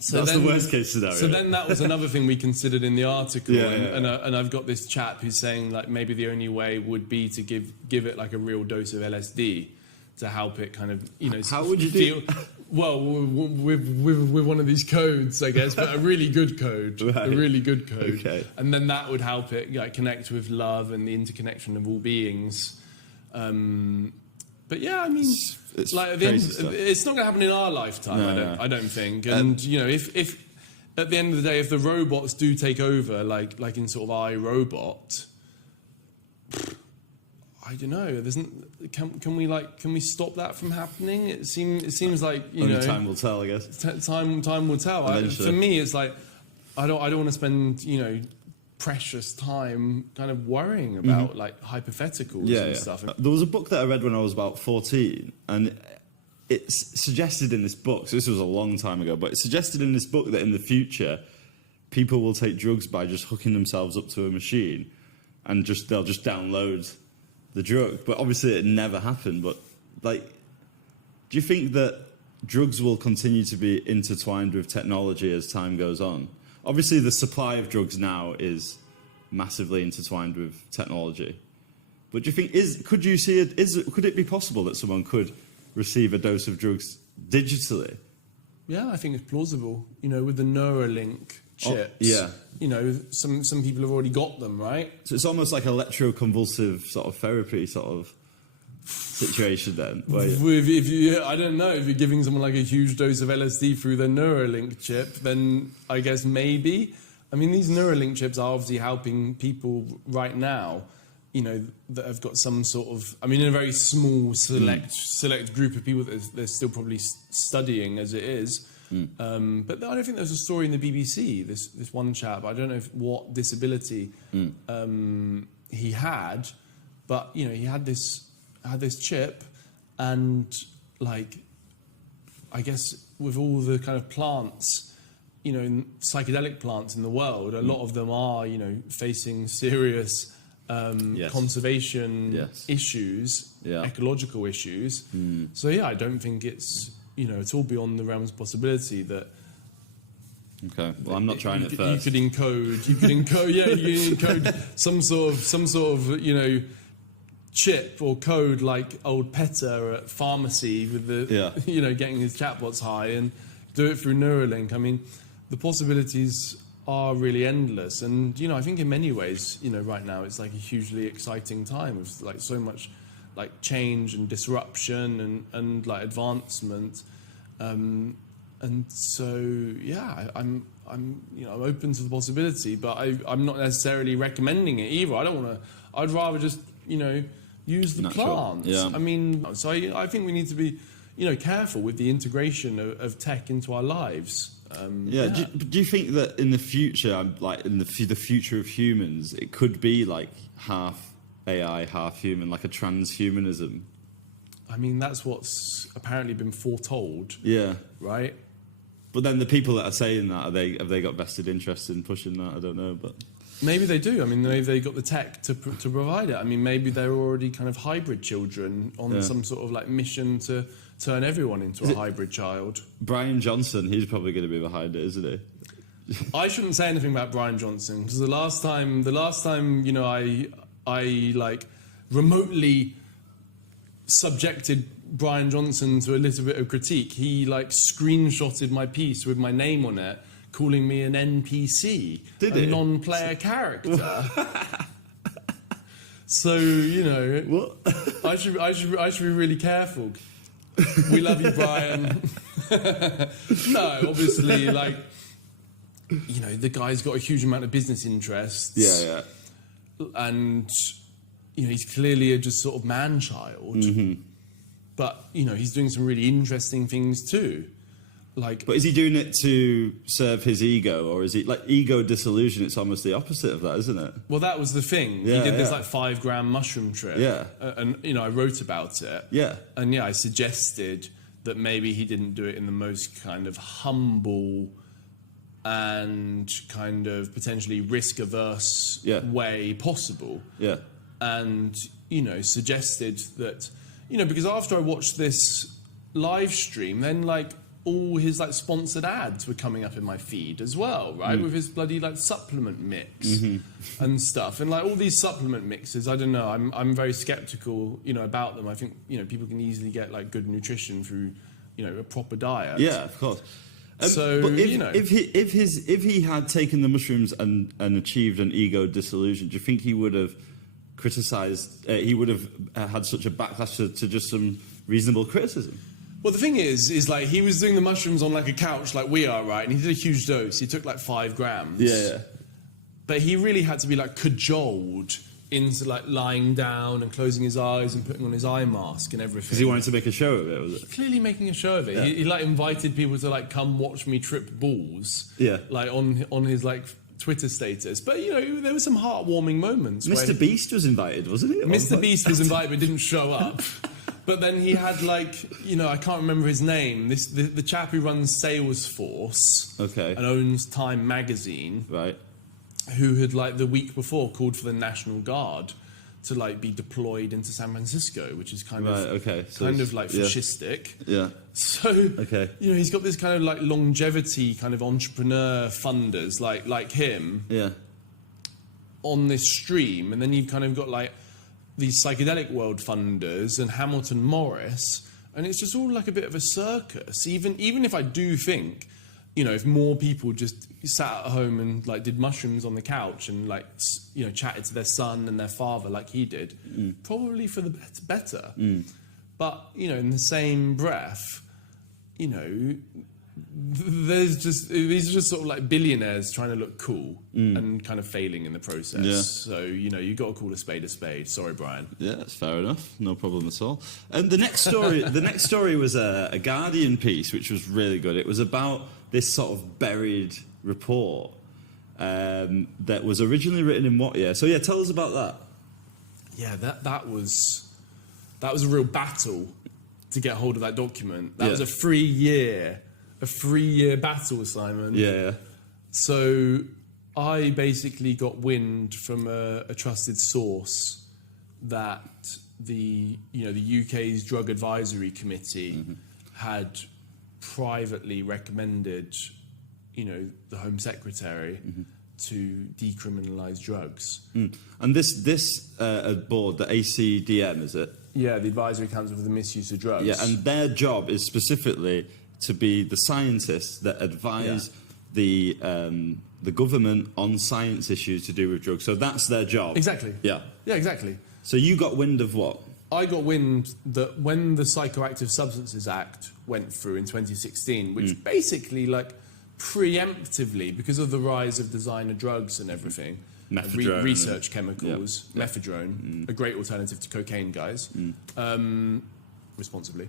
So that's the worst case scenario. So then that was another thing we considered in the article, and I've got this chap who's saying, like, maybe the only way would be to give it, like, a real dose of LSD to help it kind of, you know... How would you do? Well, with one of these codes, I guess, but a really good code. Right. A really good code. Okay. And then that would help it, like, connect with love and the interconnection of all beings. But yeah, I mean, it's like, at the end, stuff. it's not going to happen in our lifetime, I don't think. And, you know, if at the end of the day, if the robots do take over, like in sort of iRobot... I don't know. Can we stop that from happening? It seems like, you know, time will tell, I guess. Time will tell. For me, it's like I don't want to spend, you know, precious time kind of worrying about like hypotheticals and stuff. There was a book that I read when I was about 14, and it's suggested in this book. So this was a long time ago, but it suggested in this book that in the future, people will take drugs by just hooking themselves up to a machine, and they'll just download the drug. But obviously it never happened. But, like, do you think that drugs will continue to be intertwined with technology as time goes on? Obviously the supply of drugs now is massively intertwined with technology. But do you think, could it be possible that someone could receive a dose of drugs digitally? Yeah, I think it's plausible. You know, with the Neuralink chips. Yeah. You know, some people have already got them, right? So it's almost like electroconvulsive sort of therapy sort of situation then. I don't know, if you're giving someone like a huge dose of LSD through their Neuralink chip, then I guess maybe. I mean, these Neuralink chips are obviously helping people right now, you know, that have got some sort of, I mean, in a very small select group of people that they're still probably studying as it is. But I don't think there's a story in the BBC, this one chap, I don't know what disability he had, but, you know, he had this chip, and, like, I guess with all the kind of plants, you know, psychedelic plants in the world, a lot of them are, you know, facing serious conservation issues, ecological issues. So yeah, I don't think it's, you know, it's all beyond the realms of possibility that. Okay. Well, I'm not trying it first. You could encode some sort of, you know, chip or code like old Petter at pharmacy with the, you know, getting his chatbots high, and do it through Neuralink. I mean, the possibilities are really endless, and, you know, I think in many ways, you know, right now it's like a hugely exciting time with, like, so much, like, change and disruption and like advancement, and so yeah, I'm you know, I'm open to the possibility, but I'm not necessarily recommending it either. I'd rather just, you know, use the plants. Yeah. I mean, so I think we need to be, careful with the integration of tech into our lives. Do you think that in the future, like in the future of humans, it could be like half AI, half human, like a transhumanism? I mean, that's what's apparently been foretold. Yeah. Right? But then the people that are saying that, have they got vested interest in pushing that? I don't know, but... Maybe they do. I mean, maybe they got the tech to provide it. I mean, maybe they're already kind of hybrid children on some sort of like mission to turn everyone into a hybrid child. Brian Johnson, he's probably going to be behind it, isn't he? I shouldn't say anything about Brian Johnson because the last time I like remotely subjected Brian Johnson to a little bit of critique, he like screenshotted my piece with my name on it, calling me an NPC, a non-player character. So I should be really careful. We love you, Brian. No, obviously, like the guy's got a huge amount of business interests. Yeah. And he's clearly a just sort of man-child. Mm-hmm. But he's doing some really interesting things too. But is he doing it to serve his ego, or is he like ego disillusion? It's almost the opposite of that, isn't it? Well, that was the thing. Yeah, he did this like 5-gram mushroom trip. Yeah. And I wrote about it. Yeah. And I suggested that maybe he didn't do it in the most kind of humble and kind of potentially risk-averse way possible. Yeah. And, suggested that, because after I watched this live stream, then like all his like sponsored ads were coming up in my feed as well, right? With his bloody like supplement mix and stuff. And like all these supplement mixes, I don't know, I'm very skeptical, about them. I think, people can easily get like good nutrition through, a proper diet. Yeah, of course. So, but if he had taken the mushrooms and achieved an ego disillusion, do you think he would have criticised? He would have had such a backlash to just some reasonable criticism? Well, the thing is like he was doing the mushrooms on like a couch, like we are, right? And he did a huge dose. He took like 5 grams. Yeah. But he really had to be like cajoled into like lying down and closing his eyes and putting on his eye mask and everything. Because he wanted to make a show of it, was it? Clearly making a show of it. Yeah. He like invited people to like come watch me trip balls. Yeah. Like on his like Twitter status. But there were some heartwarming moments. Mr. Beast was invited, wasn't he? Mr. Beast was invited but didn't show up. But then he had like, I can't remember his name. The chap who runs Salesforce and owns Time magazine. Right. Who had like the week before called for the National Guard to like be deployed into San Francisco, which is kind of like fascistic. Yeah. So he's got this kind of like longevity kind of entrepreneur funders like him. Yeah. On this stream, and then you've kind of got like these psychedelic world funders and Hamilton Morris, and it's just all like a bit of a circus. Even if I do think, if more people just sat at home and like did mushrooms on the couch and like chatted to their son and their father like he did, probably for the better. But in the same breath, these are just sort of like billionaires trying to look cool and kind of failing in the process. Yeah. So you got to call a spade a spade. Sorry, Brian. Yeah, that's fair enough. No problem at all. And the next story was a Guardian piece, which was really good. It was about this sort of buried report that was originally written in what year? So yeah, tell us about that. Yeah, that was a real battle to get hold of that document. That was a 3-year battle, Simon. Yeah. So I basically got wind from a trusted source that the UK's Drug Advisory Committee had privately recommended, the Home Secretary to decriminalise drugs. And this board, the ACDM, is it? Yeah, the Advisory Council for the Misuse of Drugs. Yeah, and their job is specifically to be the scientists that advise the government on science issues to do with drugs. So that's their job. Exactly. Yeah. Yeah, exactly. So you got wind of what? I got wind that when the Psychoactive Substances Act went through in 2016, which basically, like, preemptively, because of the rise of designer drugs and everything, research chemicals, mephedrone, a great alternative to cocaine, guys, responsibly.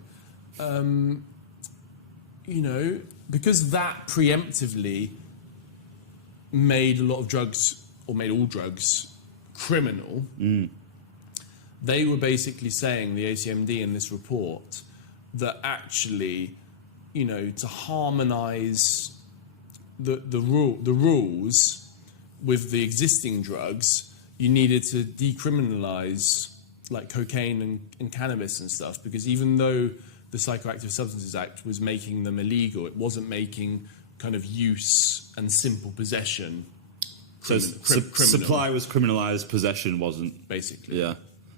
because that preemptively made a lot of drugs, or made all drugs, criminal, they were basically saying, the ACMD in this report, that actually, to harmonise the rules with the existing drugs, you needed to decriminalise like cocaine and cannabis and stuff, because even though the Psychoactive Substances Act was making them illegal, it wasn't making kind of use and simple possession criminal. Supply was criminalised, possession wasn't. Basically. Yeah.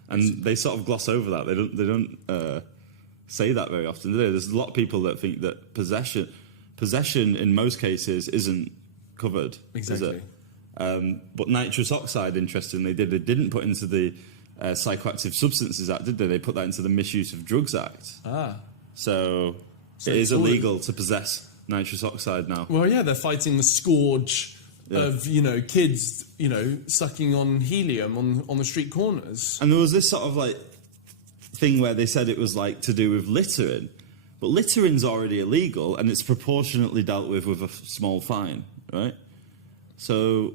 And they sort of gloss over that. They don't say that very often, do they? There's a lot of people that think that possession in most cases isn't covered. Exactly. Is it? But nitrous oxide, interestingly, they didn't put into the Psychoactive Substances Act, did they? They put that into the Misuse of Drugs Act. So it is illegal to possess nitrous oxide now. Well, yeah, they're fighting the scourge of, kids, sucking on helium on the street corners. And there was this sort of like thing where they said it was like to do with littering, but littering's already illegal and it's proportionately dealt with a small fine, right? So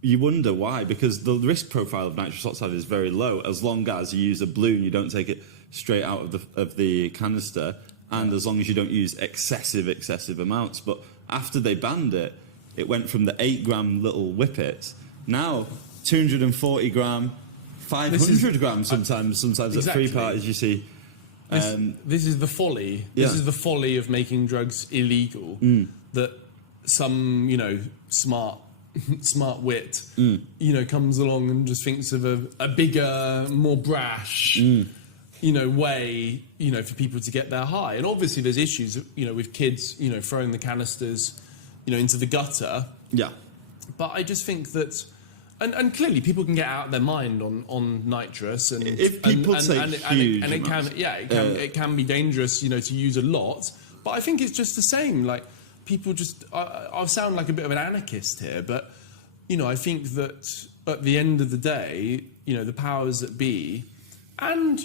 you wonder why, because the risk profile of nitrous oxide is very low as long as you use a balloon, you don't take it straight out of the canister, and as long as you don't use excessive amounts. But after they banned it, it went from the 8-gram little whippets, now 240 gram, 500 grams sometimes exactly. At free parties you see. This is the folly. This is the folly of making drugs illegal, that some, smart wit, comes along and just thinks of a bigger, more brash, way, for people to get their high. And obviously there's issues, with kids, throwing the canisters, into the gutter. Yeah. But I just think that, and clearly people can get out of their mind on nitrous, and if people take huge amounts. It can be dangerous, to use a lot. But I think it's just the same. Like, people just, I'll sound like a bit of an anarchist here, but I think that at the end of the day, the powers that be, and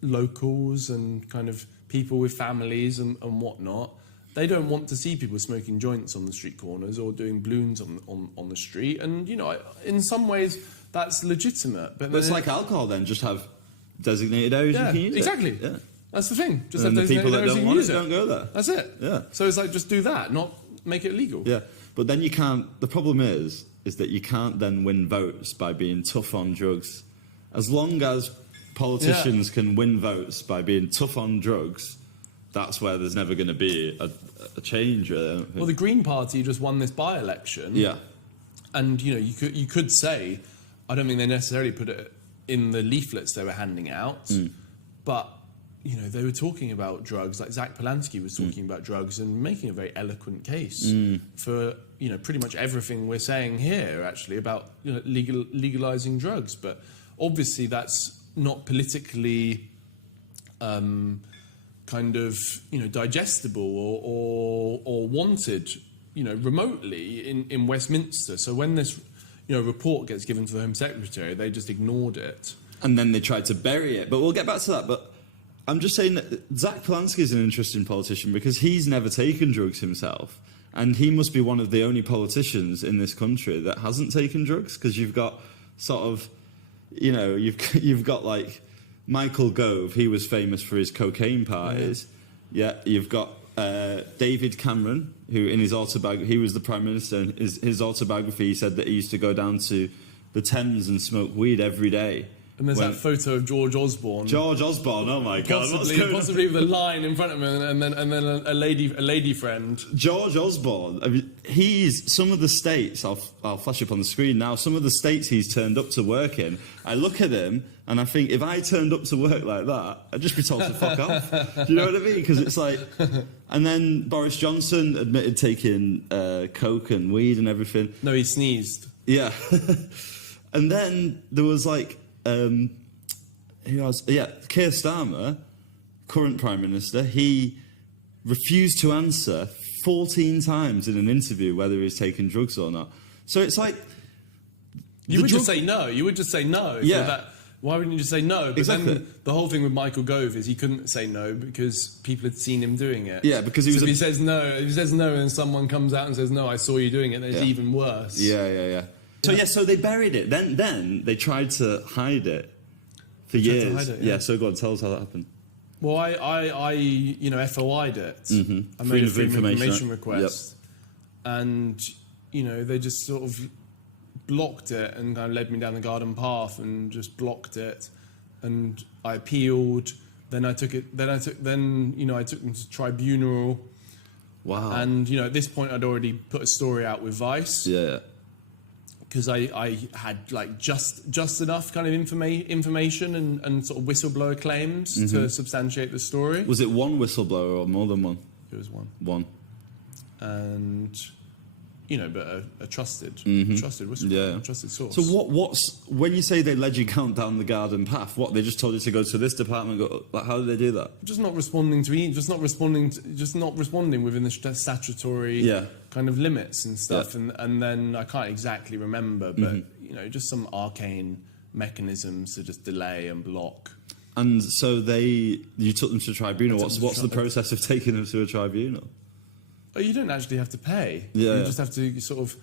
locals and kind of people with families and whatnot, they don't want to see people smoking joints on the street corners or doing balloons on the street. And, in some ways, that's legitimate. But it's like alcohol then, just have designated areas you can use exactly. it. Yeah. That's the thing. Just and have the people that designated don't want it don't go there. That's it. Yeah. So it's like, just do that, not make it legal. Yeah. But then you can't, the problem is that you can't then win votes by being tough on drugs. As long as politicians can win votes by being tough on drugs, that's where there's never going to be a change. Well, the Green Party just won this by-election. Yeah. And, you could say, I don't think they necessarily put it in the leaflets they were handing out, but, they were talking about drugs. Like Zach Polanski was talking about drugs and making a very eloquent case for, pretty much everything we're saying here, actually, about, legalizing drugs. But obviously that's not politically kind of, digestible or wanted, remotely in Westminster. So when this, report gets given to the Home Secretary, they just ignored it. And then they tried to bury it. But we'll get back to that. But I'm just saying that Zach Polanski is an interesting politician because he's never taken drugs himself. And he must be one of the only politicians in this country that hasn't taken drugs, because you've got sort of, you've got like Michael Gove, he was famous for his cocaine parties. Yeah, you've got David Cameron, who in his autobiography, he was the Prime Minister, and his autobiography, he said that he used to go down to the Thames and smoke weed every day. And there's that photo of George Osborne. George Osborne, oh my God. Possibly with a line in front of him and then a lady friend. George Osborne, I mean, he's, some of the states, I'll flash up on the screen now, some of the states he's turned up to work in, I look at him and I think, if I turned up to work like that, I'd just be told to fuck off. Do you know what I mean? Because it's like... And then Boris Johnson admitted taking coke and weed and everything. No, he sneezed. Yeah. And then there was like... Keir Starmer, current Prime Minister, he refused to answer 14 times in an interview whether he's taken drugs or not. So it's like... You would just say no. You would just say no. Yeah. Why wouldn't you just say no? But Exactly. then the whole thing with Michael Gove is he couldn't say no because people had seen him doing it. Yeah, because he was. So if he says no, and someone comes out and says no, I saw you doing it, then it's even worse. Yeah. So they buried it. Then they tried to hide it for years. Hide it, yeah. So go on, tell us how that happened. Well, I FOI'd it. Mm-hmm. I made a freedom of information Right? request, and they just sort of blocked it and kind of led me down the garden path and just blocked it, and I appealed. Then I took it. Then I took them to tribunal. Wow. And at this point, I'd already put a story out with Vice. Yeah. Because I had like just enough kind of information and sort of whistleblower claims to substantiate the story. Was it one whistleblower or more than one? It was one. One. And but a trusted whistleblower, Yeah. a trusted source. So what's when you say they led you down the garden path? What, they just told you to go to this department? Like, how did they do that? Just not responding just not responding within the statutory kind of limits and stuff. Yeah. And then I can't exactly remember, but just some arcane mechanisms to just delay and block. And so you took them to tribunal. What's the process of taking them to a tribunal? Oh, you don't actually have to pay. Yeah, you just have to sort of,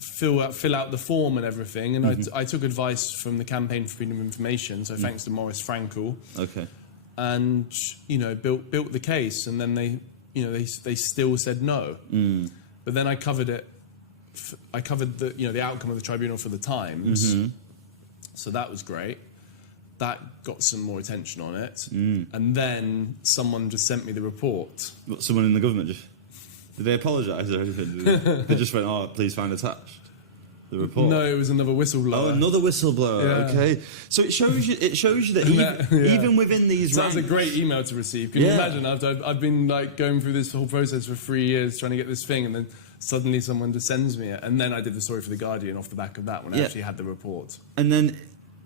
fill out the form and everything. And I took advice from the Campaign for Freedom of Information, so thanks to Maurice Frankel. Okay. And built the case, and then they still said no. But then I covered it. I covered the outcome of the tribunal for the Times, so that was great. That got some more attention on it, and then someone just sent me the report. What, someone in the government did they apologise or anything? They just went, "Oh, please find attached the report." No, it was another whistleblower. Oh, another whistleblower. Yeah. Okay, so it shows you that even within these Sounds ranks, a great email to receive. Can you imagine? I've been like going through this whole process for 3 years trying to get this thing, and then suddenly someone just sends me it, and then I did the story for the Guardian off the back of that when I actually had the report. And then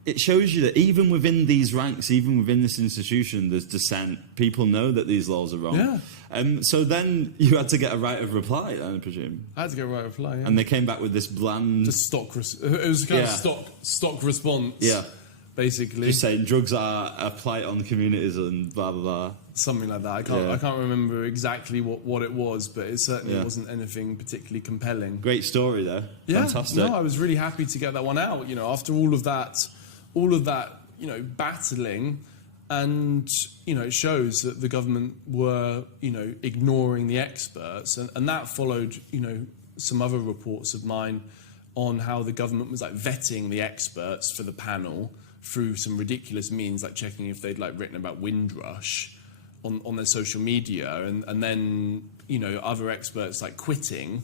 it shows you that even within these ranks, even within this institution, there's dissent. People know that these laws are wrong. Yeah. So then you had to get a right of reply, I presume. I had to get a right reply. Yeah. And they came back with this bland, Just it was kind of stock response. Yeah. Basically. Just saying drugs are a plight on communities and blah blah blah. Something like that. I can't remember exactly what it was, but it certainly wasn't anything particularly compelling. Great story there. Yeah. Fantastic. No, I was really happy to get that one out. After all of that, battling, and it shows that the government were ignoring the experts, and that followed some other reports of mine on how the government was like vetting the experts for the panel through some ridiculous means, like checking if they'd like written about Windrush on their social media, and then other experts like quitting.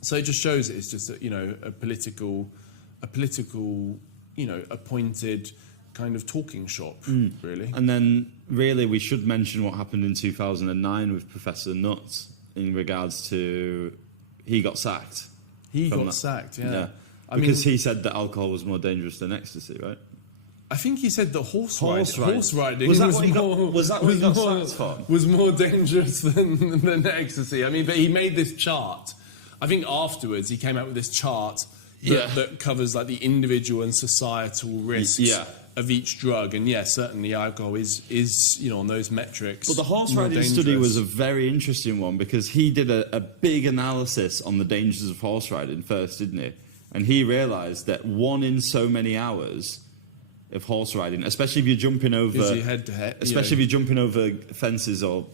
So it just shows it's just a political appointed kind of talking shop, really. And then, really, we should mention what happened in 2009 with Professor Nutt in regards to he got sacked. He got sacked, yeah. Because he said that alcohol was more dangerous than ecstasy, right? I think he said that horse riding was that what he got sacked for? Was more dangerous than ecstasy. I mean, but he made this chart. I think afterwards he came out with this chart that covers like the individual and societal risks of each drug, and certainly alcohol is on those metrics. But the horse riding study was a very interesting one because he did a big analysis on the dangers of horse riding first, didn't he? And he realised that 1 in so many hours of horse riding, especially if you're jumping over, head to head, especially if you're jumping over fences or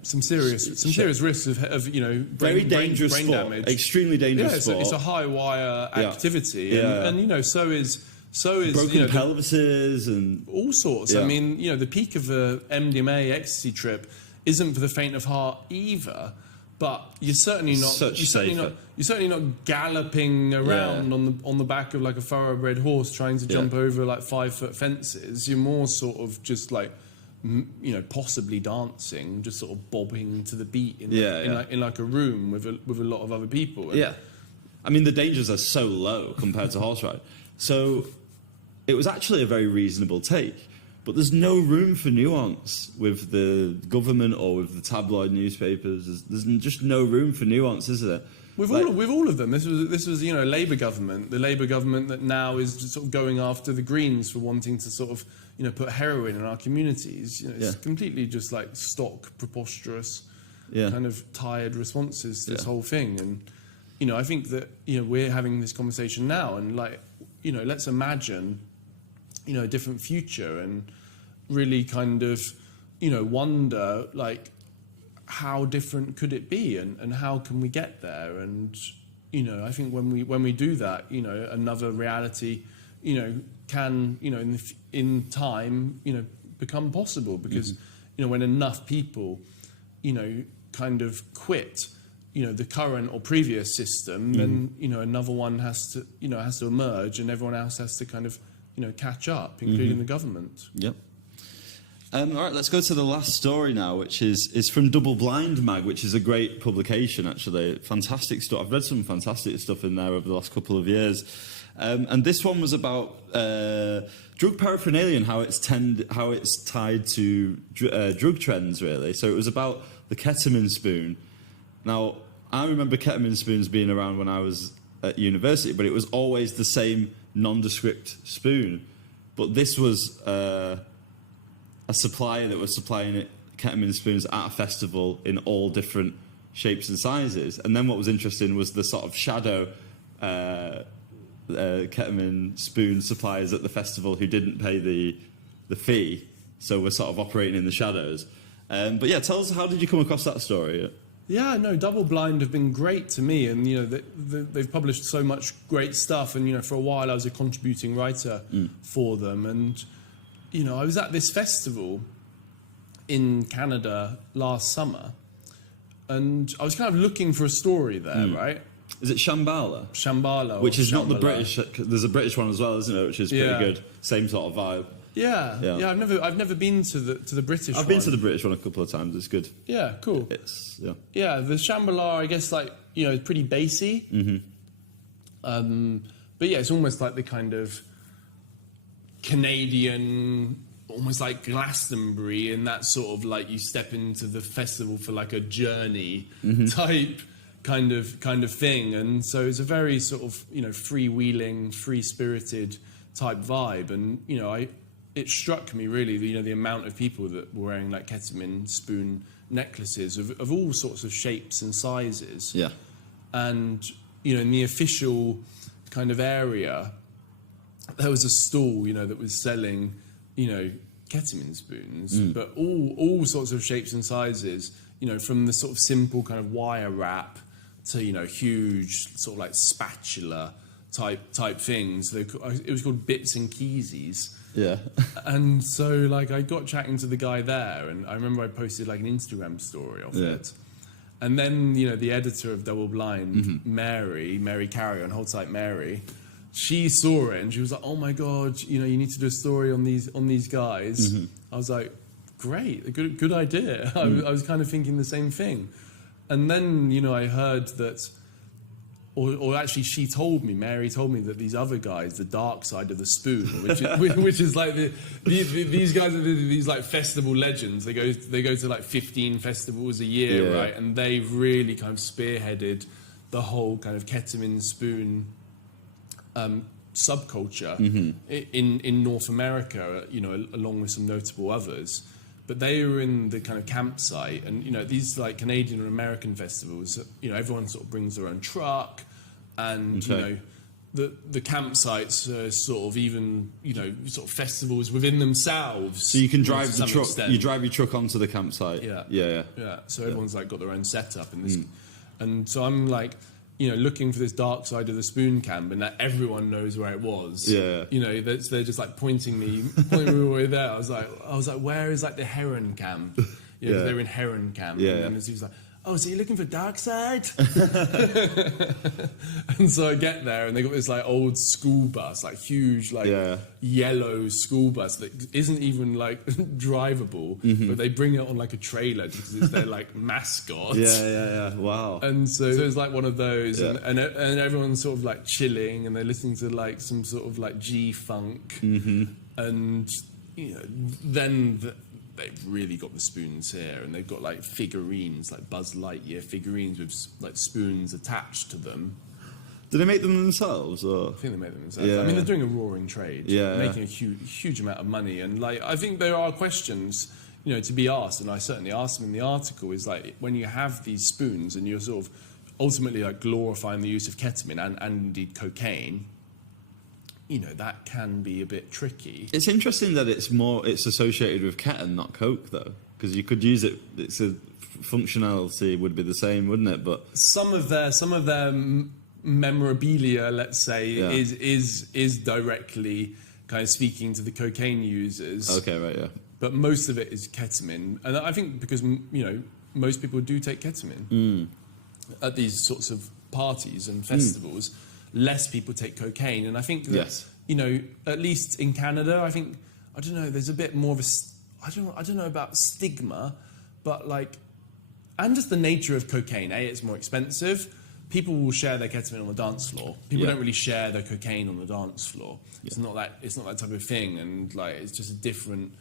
some serious risks of very dangerous brain sport, damage, extremely dangerous sport. It's a high wire activity, and so is broken pelvises and all sorts. I mean, the peak of a MDMA ecstasy trip isn't for the faint of heart either. But you're certainly not. You're certainly not galloping around on the back of like a thoroughbred horse trying to jump over like 5-foot fences. You're more sort of just like, possibly dancing, just sort of bobbing to the beat in like a room with a lot of other people. And I mean the dangers are so low compared to horse ride. So it was actually a very reasonable take. But there's no room for nuance with the government or with the tabloid newspapers. There's just no room for nuance, is there? With all of them, this was Labour government, the Labour government that now is sort of going after the Greens for wanting to sort of put heroin in our communities. It's completely just like stock, preposterous, kind of tired responses to this whole thing. And I think that we're having this conversation now, and let's imagine a different future, and really kind of wonder how different could it be, and how can we get there? And I think when we do that, another reality can in time become possible, because when enough people kind of quit the current or previous system, then another one has to emerge, and everyone else has to kind of catch up, including the government. Yep. All right, let's go to the last story now, which is from Double Blind Mag, which is a great publication, actually. Fantastic stuff. I've read some fantastic stuff in there over the last couple of years. And this one was about drug paraphernalia and how it's tied to drug trends, really. So it was about the ketamine spoon. Now, I remember ketamine spoons being around when I was at university, but it was always the same nondescript spoon. But this was a supplier that was supplying ketamine spoons at a festival in all different shapes and sizes. And then what was interesting was the sort of shadow ketamine spoon suppliers at the festival who didn't pay the fee, so were sort of operating in the shadows. But yeah, tell us, how did you come across that story? Yeah, no, Double Blind have been great to me, and they've published so much great stuff. And for a while I was a contributing writer for them, and I was at this festival in Canada last summer, and I was kind of looking for a story there, right? Is it Shambhala? Shambhala. Which is not the British. There's a British one as well, isn't it? Which is pretty good. Same sort of vibe. Yeah. I've never been to the British one. I've been to the British one a couple of times. It's good. Yeah, cool. Yeah, the Shambhala, I guess, pretty bassy. But yeah, it's almost like the kind of Canadian, almost like Glastonbury, and that sort of you step into the festival for a journey type kind of thing. And so it's a very sort of freewheeling, free-spirited type vibe. And it struck me really the amount of people that were wearing ketamine spoon necklaces of all sorts of shapes and sizes. Yeah. And in the official kind of area, there was a stall, that was selling, ketamine spoons, but all sorts of shapes and sizes, from the sort of simple kind of wire wrap to, huge sort of spatula type things. It was called Bits and Kezes. Yeah. And so, I got chatting to the guy there, and I remember I posted, an Instagram story of it. And then, the editor of Double Blind, Mary Carrion, hold tight Mary, she saw it and she was like, "Oh my God, you need to do a story on these guys." I was like, "Great, good idea." I was kind of thinking the same thing. And then, I heard that, or actually Mary told me that these other guys, the dark side of the spoon, which is these guys are these festival legends. They go to 15 festivals a year, right? And they've really kind of spearheaded the whole kind of ketamine spoon subculture in North America, along with some notable others. But they were in the kind of campsite, and these Canadian or American festivals, everyone sort of brings their own truck, and the campsites are sort of even sort of festivals within themselves. So you can drive the truck. You drive your truck onto the campsite. Yeah. So everyone's got their own setup, and this, and so I'm looking for this dark side of the spoon camp, and that everyone knows where it was. Yeah. They're just pointing me all the way there. I was like, where is the heron camp? They were in heron camp. Yeah. And he was like, "Oh, so you're looking for dark side?" And so I get there, and they got this old school bus, huge yellow school bus that isn't even drivable, but they bring it on a trailer because it's their mascot. Yeah. Wow. And so it's one of those, and everyone's sort of chilling, and they're listening to some sort of G funk, and then they've really got the spoons here, and they've got like figurines, like Buzz Lightyear figurines with like spoons attached to them. Do they make them themselves? Or? I think they make them themselves. Yeah. I mean, they're doing a roaring trade, making a huge amount of money, and like I think there are questions, you know, to be asked, and I certainly asked them in the article. Is like when you have these spoons and you're sort of ultimately like glorifying the use of ketamine and indeed cocaine. You know, that can be a bit tricky. It's interesting that it's associated with ket and not coke, though, because you could use it. It's a functionality would be the same, wouldn't it? But some of their memorabilia, let's say, is directly kind of speaking to the cocaine users. Okay, right, yeah. But most of it is ketamine, and I think because you know most people do take ketamine at these sorts of parties and festivals. Less people take cocaine, and I think that you know, at least in Canada, I don't know. There's a bit more of a I don't know about stigma, but like, and just the nature of cocaine. It's more expensive. People will share their ketamine on the dance floor. People don't really share their cocaine on the dance floor. It's not that type of thing, and like it's just a different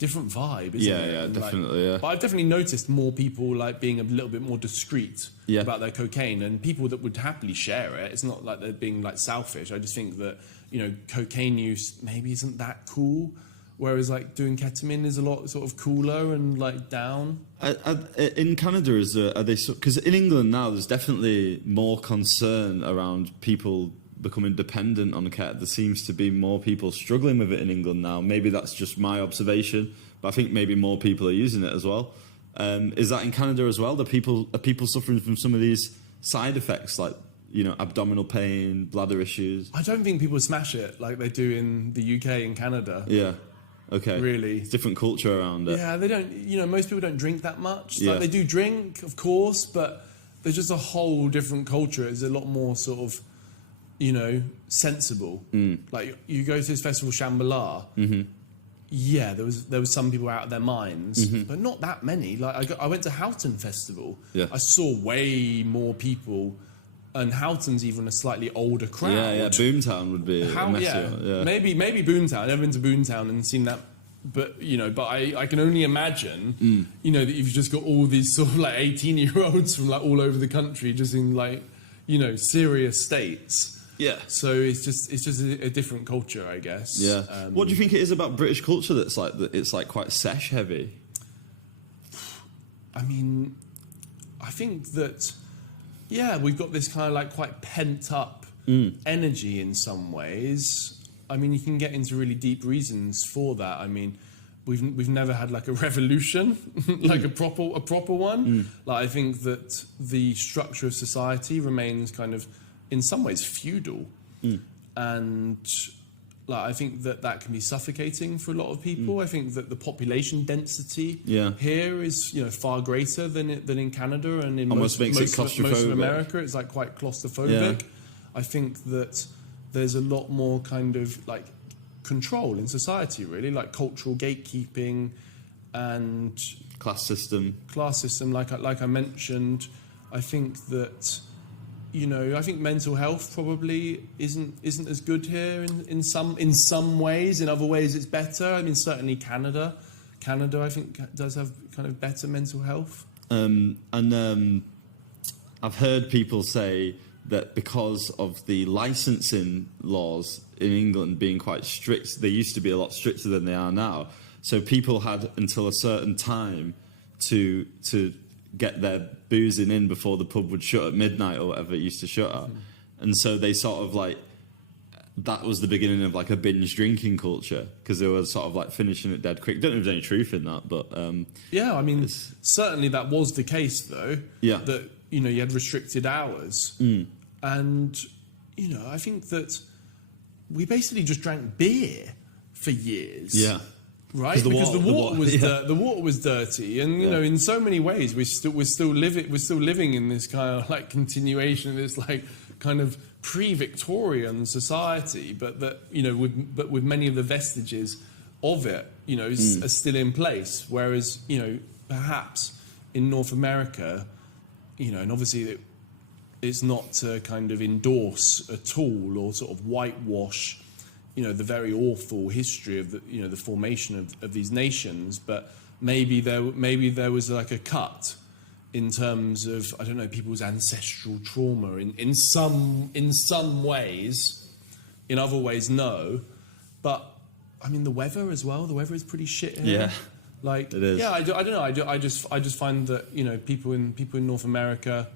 vibe, isn't it? Yeah, and definitely, But I've definitely noticed more people like being a little bit more discreet about their cocaine, and people that would happily share it. It's not like they're being like selfish. I just think that, you know, cocaine use maybe isn't that cool, whereas like doing ketamine is a lot sort of cooler and like down. In Canada, are they? Because in England now, there's definitely more concern around people becoming dependent on ket. There seems to be more people struggling with it in England now. Maybe that's just my observation, but I think maybe more people are using it as well. Is that in Canada as well? Are people suffering from some of these side effects, like, you know, abdominal pain, bladder issues? I don't think people smash it like they do in the UK and Canada. Yeah. Okay. Really. It's different culture around it. Yeah, they don't, you know, most people don't drink that much. Like, they do drink, of course, but there's just a whole different culture. It's a lot more sort of, you know, sensible. Like, you go to this festival, 𝘍𝙬𝙪, yeah, there was some people out of their minds, but not that many. Like, I went to Houghton Festival. Yeah. I saw way more people, and Houghton's even a slightly older crowd. Yeah, Boomtown would be a messier. Yeah. Maybe Boomtown. I've never been to Boomtown and seen that, but you know, I can only imagine, you know, that you've just got all these sort of like 18-year-olds from like all over the country, just in like, you know, serious states. Yeah. So it's just a different culture, I guess. Yeah. What do you think it is about British culture that's like it's like quite sesh heavy? I mean, I think that, yeah, we've got this kind of like quite pent up energy in some ways. I mean, you can get into really deep reasons for that. I mean, we've never had like a revolution, like a proper one. Like, I think that the structure of society remains kind of, in some ways, feudal, and like I think that can be suffocating for a lot of people. I think that the population density here is, you know, far greater than in Canada and in most of America. It's like quite claustrophobic. I think that there's a lot more kind of like control in society, really, like cultural gatekeeping and class system. Like I mentioned, I think that, you know, I think mental health probably isn't as good here in some ways. In other ways, it's better. I mean, certainly Canada, I think, does have kind of better mental health. I've heard people say that because of the licensing laws in England being quite strict, they used to be a lot stricter than they are now. So people had until a certain time to get their boozing in before the pub would shut at midnight or whatever it used to shut at. And so they sort of like, that was the beginning of like a binge drinking culture, because they were sort of like finishing it dead quick. Don't know if there's any truth in that, but yeah, I mean, certainly that was the case though. Yeah. That, you know, you had restricted hours. And, you know, I think that we basically just drank beer for years. Yeah. Right, because the water was dirty, and you know, in so many ways, we're still living in this kind of like continuation of this like kind of pre-Victorian society, but that, you know, with many of the vestiges of it, you know, are still in place. Whereas, you know, perhaps in North America, you know, and obviously it's not to kind of endorse at all or sort of whitewash, you know, the very awful history of the, you know, the formation of these nations, but maybe there was like a cut in terms of, I don't know, people's ancestral trauma in some ways. In other ways, no. But I mean, the weather as well. The weather is pretty shit here. Yeah, like it is. Yeah, I don't know. I just find that, you know, people in North America,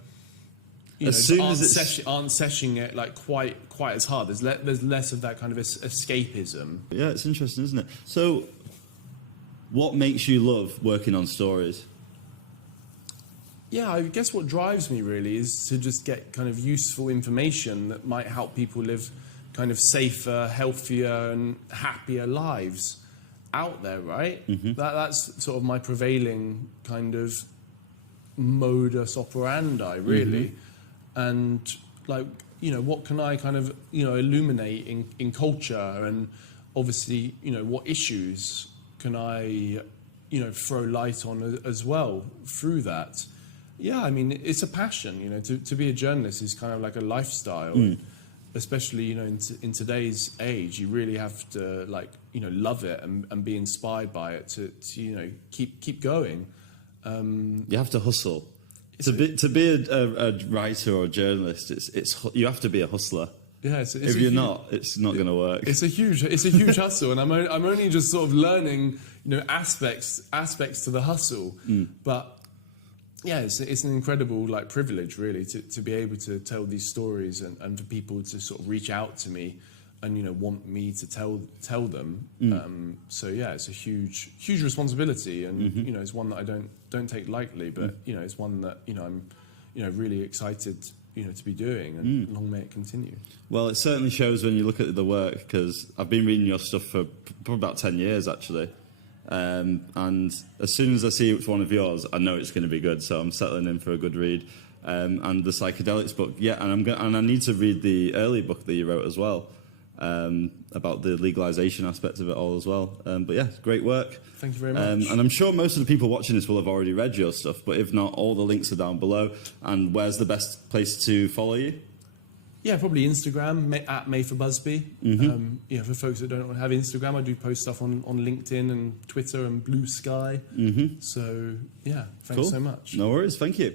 you as know, soon aren't as it's seshing it like quite as hard. There's less of that kind of escapism. Yeah, it's interesting, isn't it? So, what makes you love working on stories? Yeah, I guess what drives me really is to just get kind of useful information that might help people live kind of safer, healthier, and happier lives out there, right? That's sort of my prevailing kind of modus operandi, really. And like, you know, what can I kind of, you know, illuminate in culture, and obviously, you know, what issues can I, you know, throw light on as well through that. Yeah, I mean, it's a passion, you know, to be a journalist is kind of like a lifestyle. Especially, you know, in today's age, you really have to, like, you know, love it and be inspired by it to you know, keep going. You have to hustle. To be a writer or a journalist, it's you have to be a hustler. Yeah, if you're not, it's not going to work. It's a huge hustle, and I'm only just sort of learning, you know, aspects to the hustle. But yeah, it's an incredible like privilege really to be able to tell these stories and for people to sort of reach out to me and, you know, want me to tell them. So yeah, it's a huge responsibility, and you know, it's one that I don't take lightly, but you know, it's one that, you know, I'm, you know, really excited, you know, to be doing, and long may it continue. Well, it certainly shows when you look at the work, because I've been reading your stuff for probably about 10 years actually. And as soon as I see it's one of yours, I know it's going to be good. So I'm settling in for a good read. And the psychedelics book, yeah, and I need to read the early book that you wrote as well, about the legalization aspect of it all as well. But yeah, great work. Thank you very much. And I'm sure most of the people watching this will have already read your stuff, but if not, all the links are down below. And where's the best place to follow you? Yeah, probably Instagram, at Mattha Busby. You know, for folks that don't have Instagram, I do post stuff on LinkedIn and Twitter and Blue Sky. So, yeah, thanks so much. No worries, thank you.